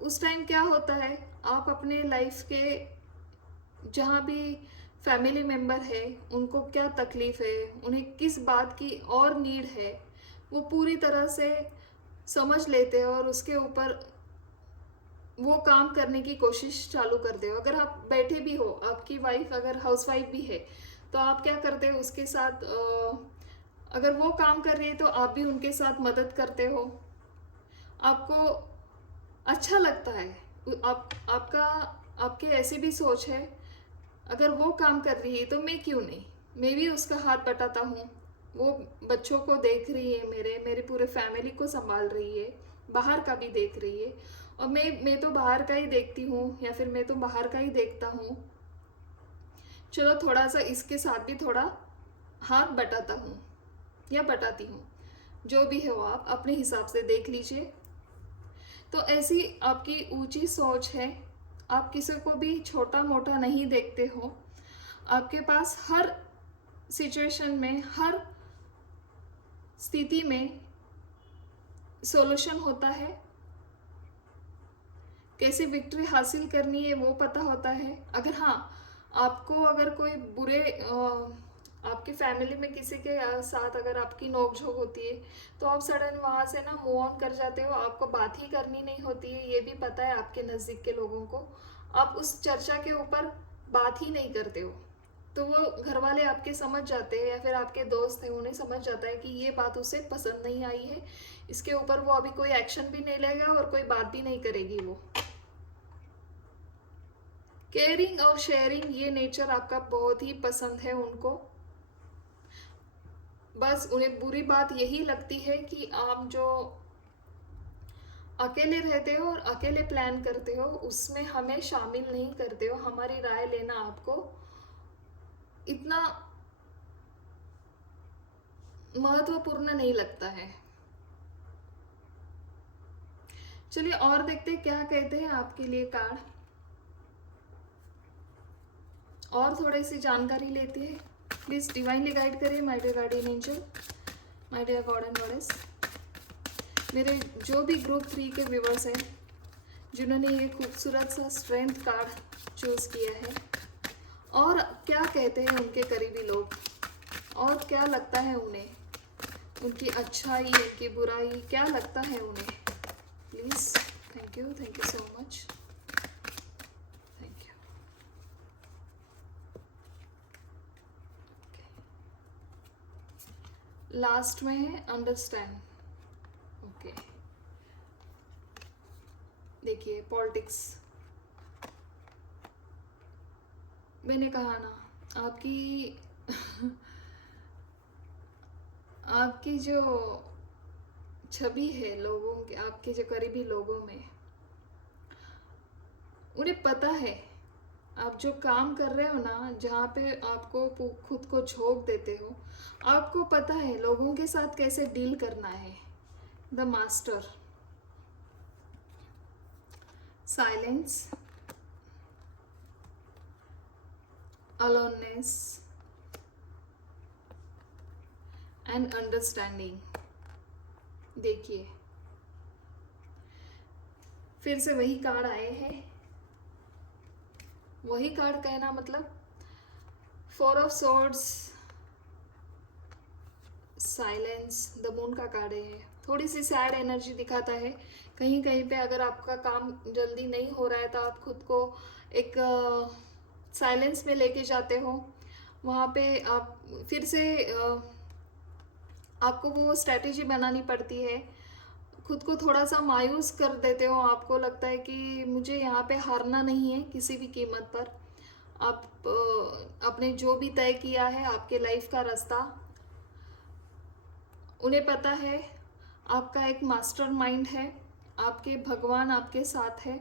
उस टाइम क्या होता है, आप अपने लाइफ के जहाँ भी फैमिली मेम्बर है उनको क्या तकलीफ़ है, उन्हें किस बात की और नीड है, वो पूरी तरह से समझ लेते हो और उसके ऊपर वो काम करने की कोशिश चालू कर दे। अगर आप बैठे भी हो, आपकी वाइफ अगर हाउस वाइफ भी है, तो आप क्या करते हो उसके साथ, अगर वो काम कर रही है तो आप भी उनके साथ मदद करते हो, आपको अच्छा लगता है। आपके ऐसी भी सोच है, अगर वो काम कर रही है तो मैं क्यों नहीं, मैं भी उसका हाथ बटाता हूँ, वो बच्चों को देख रही है, मेरे पूरे फैमिली को संभाल रही है, बाहर का भी देख रही है, और मैं तो बाहर का ही देखती हूँ, या फिर मैं तो बाहर का ही देखता हूँ, चलो थोड़ा सा इसके साथ भी थोड़ा हाथ बटाता हूँ या बटाती हूँ, जो भी है वो आप अपने हिसाब से देख लीजिए। तो ऐसी आपकी ऊंची सोच है, आप किसी को भी छोटा मोटा नहीं देखते हो, आपके पास हर सिचुएशन में, हर स्थिति में सॉल्यूशन होता है, कैसे विक्ट्री हासिल करनी है वो पता होता है। अगर हाँ, आपको अगर कोई आपकी फैमिली में किसी के साथ अगर आपकी नोकझोंक होती है तो आप सडन वहाँ से ना मूव ऑन कर जाते हो, आपको बात ही करनी नहीं होती है, ये भी पता है आपके नज़दीक के लोगों को, आप उस चर्चा के ऊपर बात ही नहीं करते हो, तो वो घर वाले आपके समझ जाते हैं या फिर आपके दोस्त हैं, उन्हें समझ जाता है कि ये बात उसे पसंद नहीं आई है, इसके ऊपर वो अभी कोई एक्शन भी नहीं लेगा और कोई बात भी नहीं करेगी। वो केयरिंग और शेयरिंग ये नेचर आपका बहुत ही पसंद है उनको, बस उन्हें बुरी बात यही लगती है कि आप जो अकेले रहते हो और अकेले प्लान करते हो उसमें हमें शामिल नहीं करते हो, हमारी राय लेना आपको इतना महत्वपूर्ण नहीं लगता है। चलिए और देखते हैं क्या कहते हैं आपके लिए कार्ड, और थोड़ी सी जानकारी लेते हैं। प्लीज डिवाइनली गाइड करिए my dear guardian angel, my dear God and goddess. मेरे जो भी ग्रुप 3 के व्यूवर्स हैं जिन्होंने ये खूबसूरत सा स्ट्रेंथ कार्ड चूज किया है, और क्या कहते हैं उनके करीबी लोग, और क्या लगता है उन्हें, उनकी अच्छाई, उनकी बुराई क्या लगता है उन्हें, please. Thank you so much, thank you. Last में है अंडरस्टैंड। ओके, देखिए पॉलिटिक्स, मैंने कहा ना आपकी आपकी जो छवि है लोगों के, आपके जो करीबी लोगों में, उन्हें पता है आप जो काम कर रहे हो ना, जहाँ पे आपको खुद को झोंक देते हो, आपको पता है लोगों के साथ कैसे डील करना है। The master, silence, aloneness and understanding. देखिए फिर से वही कार्ड आए हैं, वही कार्ड कहना मतलब 4 of swords, silence, the moon का कार्ड है। थोड़ी सी सैड एनर्जी दिखाता है कहीं कहीं पे। अगर आपका काम जल्दी नहीं हो रहा है तो आप खुद को एक साइलेंस में लेके जाते हो, वहाँ पे आप फिर से आपको वो स्ट्रैटेजी बनानी पड़ती है, खुद को थोड़ा सा मायूस कर देते हो। आपको लगता है कि मुझे यहाँ पे हारना नहीं है किसी भी कीमत पर। आप अपने जो भी तय किया है आपके लाइफ का रास्ता, उन्हें पता है आपका एक मास्टर माइंड है, आपके भगवान आपके साथ है।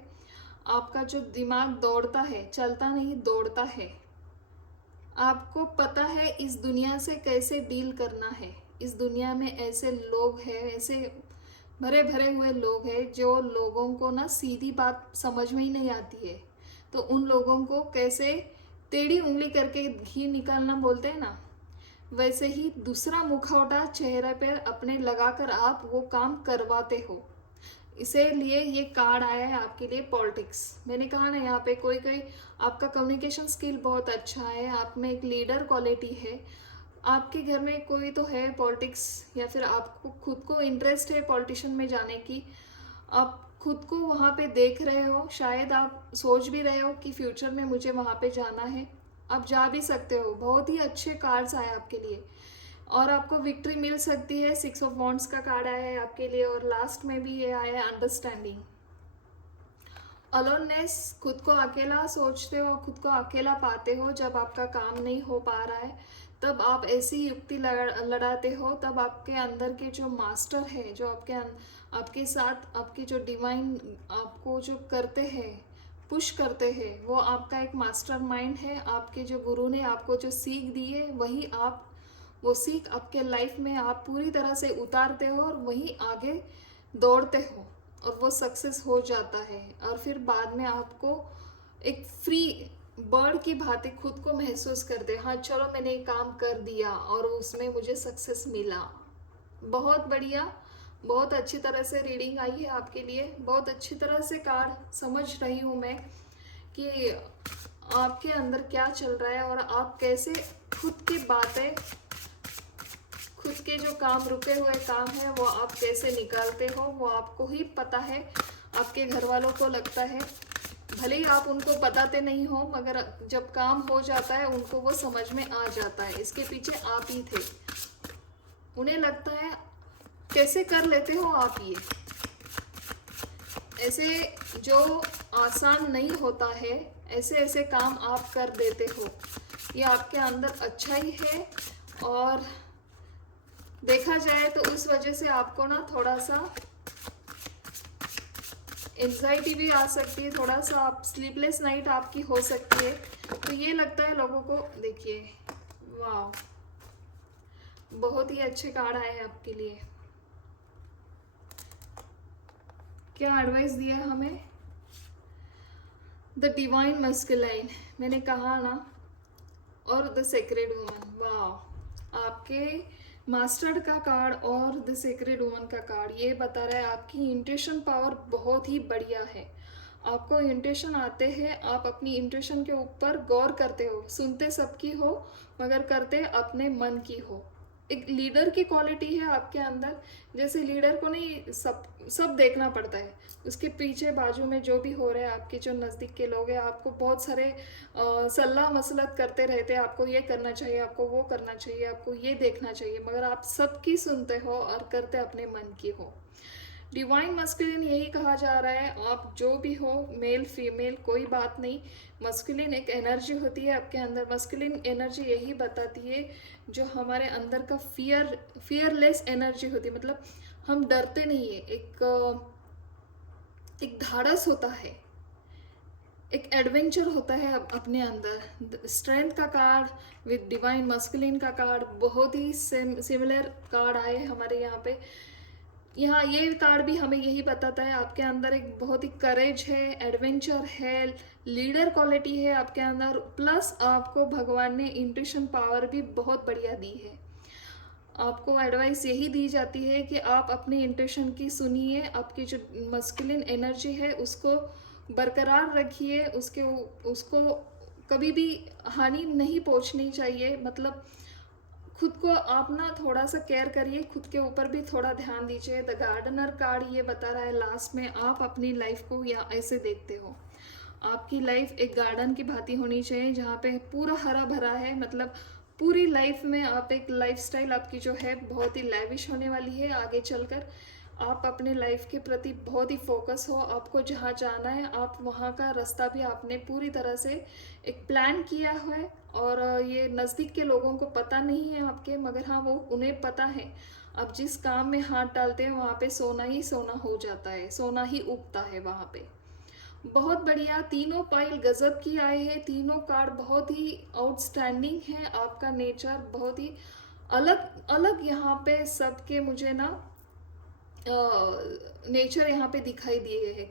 आपका जो दिमाग दौड़ता है, चलता नहीं दौड़ता है। आपको पता है इस दुनिया से कैसे डील करना है। इस दुनिया में ऐसे लोग हैं, ऐसे भरे भरे हुए लोग हैं जो लोगों को ना सीधी बात समझ में ही नहीं आती है, तो उन लोगों को कैसे टेढ़ी उंगली करके घी निकालना बोलते हैं ना, वैसे ही दूसरा मुखौटा चेहरे पर अपने लगाकर आप वो काम करवाते हो। इसीलिए ये कार्ड आया है आपके लिए, पॉलिटिक्स। मैंने कहा ना यहाँ पे कोई कोई आपका कम्युनिकेशन स्किल बहुत अच्छा है, आप में एक लीडर क्वालिटी है, आपके घर में कोई तो है पॉलिटिक्स, या फिर आपको खुद को इंटरेस्ट है पॉलिटिशियन में जाने की। आप खुद को वहाँ पे देख रहे हो, शायद आप सोच भी रहे हो कि फ्यूचर में मुझे वहाँ पे जाना है। आप जा भी सकते हो। बहुत ही अच्छे कार्ड्स आए आपके लिए और आपको विक्ट्री मिल सकती है। 6 ऑफ वॉन्ड्स का कार्ड आया है आपके लिए और लास्ट में भी ये आया है अंडरस्टैंडिंग। अलोननेस, खुद को अकेला सोचते हो, खुद को अकेला पाते हो। जब आपका काम नहीं हो पा रहा है तब आप ऐसी युक्ति लड़ाते हो, तब आपके अंदर के जो मास्टर है, जो आपके साथ आपके जो डिवाइन आपको जो करते हैं, पुश करते हैं, वो आपका एक मास्टर माइंड है। आपके जो गुरु ने आपको जो सीख दी है, वही आप वो सीख आपके लाइफ में आप पूरी तरह से उतारते हो और वही आगे दौड़ते हो और वो सक्सेस हो जाता है। और फिर बाद में आपको एक फ्री बर्ड की भांति खुद को महसूस करते, हाँ चलो मैंने एक काम कर दिया और उसमें मुझे सक्सेस मिला। बहुत बढ़िया, बहुत अच्छी तरह से रीडिंग आई है आपके लिए। बहुत अच्छी तरह से कार्ड समझ रही हूँ मैं कि आपके अंदर क्या चल रहा है और आप कैसे खुद की बातें, खुद के जो काम रुके हुए काम है वो आप कैसे निकालते हो, वो आपको ही पता है। आपके घर वालों को लगता है, भले ही आप उनको बताते नहीं हो, मगर जब काम हो जाता है उनको वो समझ में आ जाता है, इसके पीछे आप ही थे। उन्हें लगता है कैसे कर लेते हो आप ये, ऐसे जो आसान नहीं होता है, ऐसे ऐसे काम आप कर देते हो। ये आपके अंदर अच्छा ही है और देखा जाए तो उस वजह से आपको ना थोड़ा सा एंजाइटी भी आ सकती है, थोड़ा सा आप स्लीपलेस नाइट आपकी हो सकती है। तो ये लगता है लोगों को। देखिए वाह, बहुत ही अच्छे कार्ड आए हैं आपके लिए। क्या एडवाइस दिया हमें, द डिवाइन मस्कुलाइन, मैंने कहा ना, और द सेक्रेड वुमन। वाह, आपके मास्टर्ड का कार्ड और द सेक्रेड वुमन का कार्ड ये बता रहा है आपकी इंट्यूशन पावर बहुत ही बढ़िया है। आपको इंट्यूशन आते हैं, आप अपनी इंट्यूशन के ऊपर गौर करते हो, सुनते सबकी हो मगर करते अपने मन की हो। एक लीडर की क्वालिटी है आपके अंदर। जैसे लीडर को नहीं सब देखना पड़ता है, उसके पीछे बाजू में जो भी हो रहा है, आपके जो नज़दीक के लोग हैं आपको बहुत सारे सलाह मसलत करते रहते हैं, आपको ये करना चाहिए, आपको वो करना चाहिए, आपको ये देखना चाहिए, मगर आप सबकी सुनते हो और करते अपने मन की हो। डिवाइन मस्कुलिन यही कहा जा रहा है, आप जो भी हो, मेल फीमेल कोई बात नहीं, मस्कुलिन एक एनर्जी होती है आपके अंदर। मस्कुलिन एनर्जी यही बताती है जो हमारे अंदर का फियरलेस एनर्जी होती है, मतलब हम डरते नहीं है, एक धाड़स होता है, एक एडवेंचर होता है अपने अंदर। स्ट्रेंथ का कार्ड विद डिवाइन मस्कुलिन का कार्ड बहुत ही सिमिलर कार्ड आए हमारे यहाँ पे। यहाँ ये कार्ड भी हमें यही बताता है आपके अंदर एक बहुत ही करेज है, एडवेंचर है, लीडर क्वालिटी है आपके अंदर, प्लस आपको भगवान ने इंट्यूशन पावर भी बहुत बढ़िया दी है। आपको एडवाइस यही दी जाती है कि आप अपनी इंट्यूशन की सुनिए, आपकी जो मस्कुलिन एनर्जी है उसको बरकरार रखिए, उसको कभी भी हानि नहीं पहुंचनी चाहिए। मतलब खुद को आप ना थोड़ा सा केयर करिए, खुद के ऊपर भी थोड़ा ध्यान दीजिए। द गार्डनर कार्ड ये बता रहा है लास्ट में, आप अपनी लाइफ को या ऐसे देखते हो, आपकी लाइफ एक गार्डन की भांति होनी चाहिए जहाँ पे पूरा हरा भरा है। मतलब पूरी लाइफ में आप एक लाइफस्टाइल आपकी जो है बहुत ही लैविश होने वाली है आगे चलकर। आप अपने लाइफ के प्रति बहुत ही फोकस हो, आपको जहाँ जाना है आप वहाँ का रास्ता भी आपने पूरी तरह से एक प्लान किया है। और ये नज़दीक के लोगों को पता नहीं है आपके, मगर हाँ वो उन्हें पता है। आप जिस काम में हाथ डालते हैं वहाँ पे सोना ही सोना हो जाता है, सोना ही उगता है वहाँ पे। बहुत बढ़िया, तीनों पाइल गजब की आए हैं, तीनों कार्ड बहुत ही आउटस्टैंडिंग है। आपका नेचर बहुत ही अलग अलग यहाँ पे सबके मुझे ना नेचर यहाँ पे दिखाई दिए है।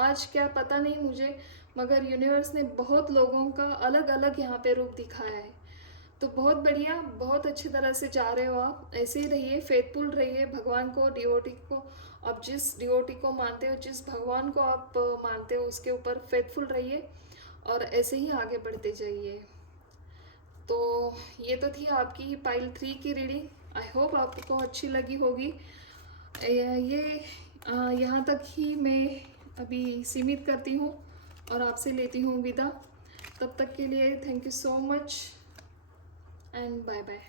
आज क्या पता नहीं मुझे, मगर यूनिवर्स ने बहुत लोगों का अलग अलग यहाँ पे रूप दिखाया है। तो बहुत बढ़िया, बहुत अच्छी तरह से जा रहे हो आप, ऐसे ही रहिए, फेथफुल रहिए भगवान को, डिवोटी को। आप जिस डिवोटी को मानते हो, जिस भगवान को आप मानते हो उसके ऊपर फेथफुल रहिए और ऐसे ही आगे बढ़ते जाइए। तो ये तो थी आपकी पाइल 3 की रीडिंग। आई होप आपको अच्छी लगी होगी। ये यहाँ तक ही मैं अभी सीमित करती हूँ और आपसे लेती हूँ विदा। तब तक के लिए thank you so much and bye bye.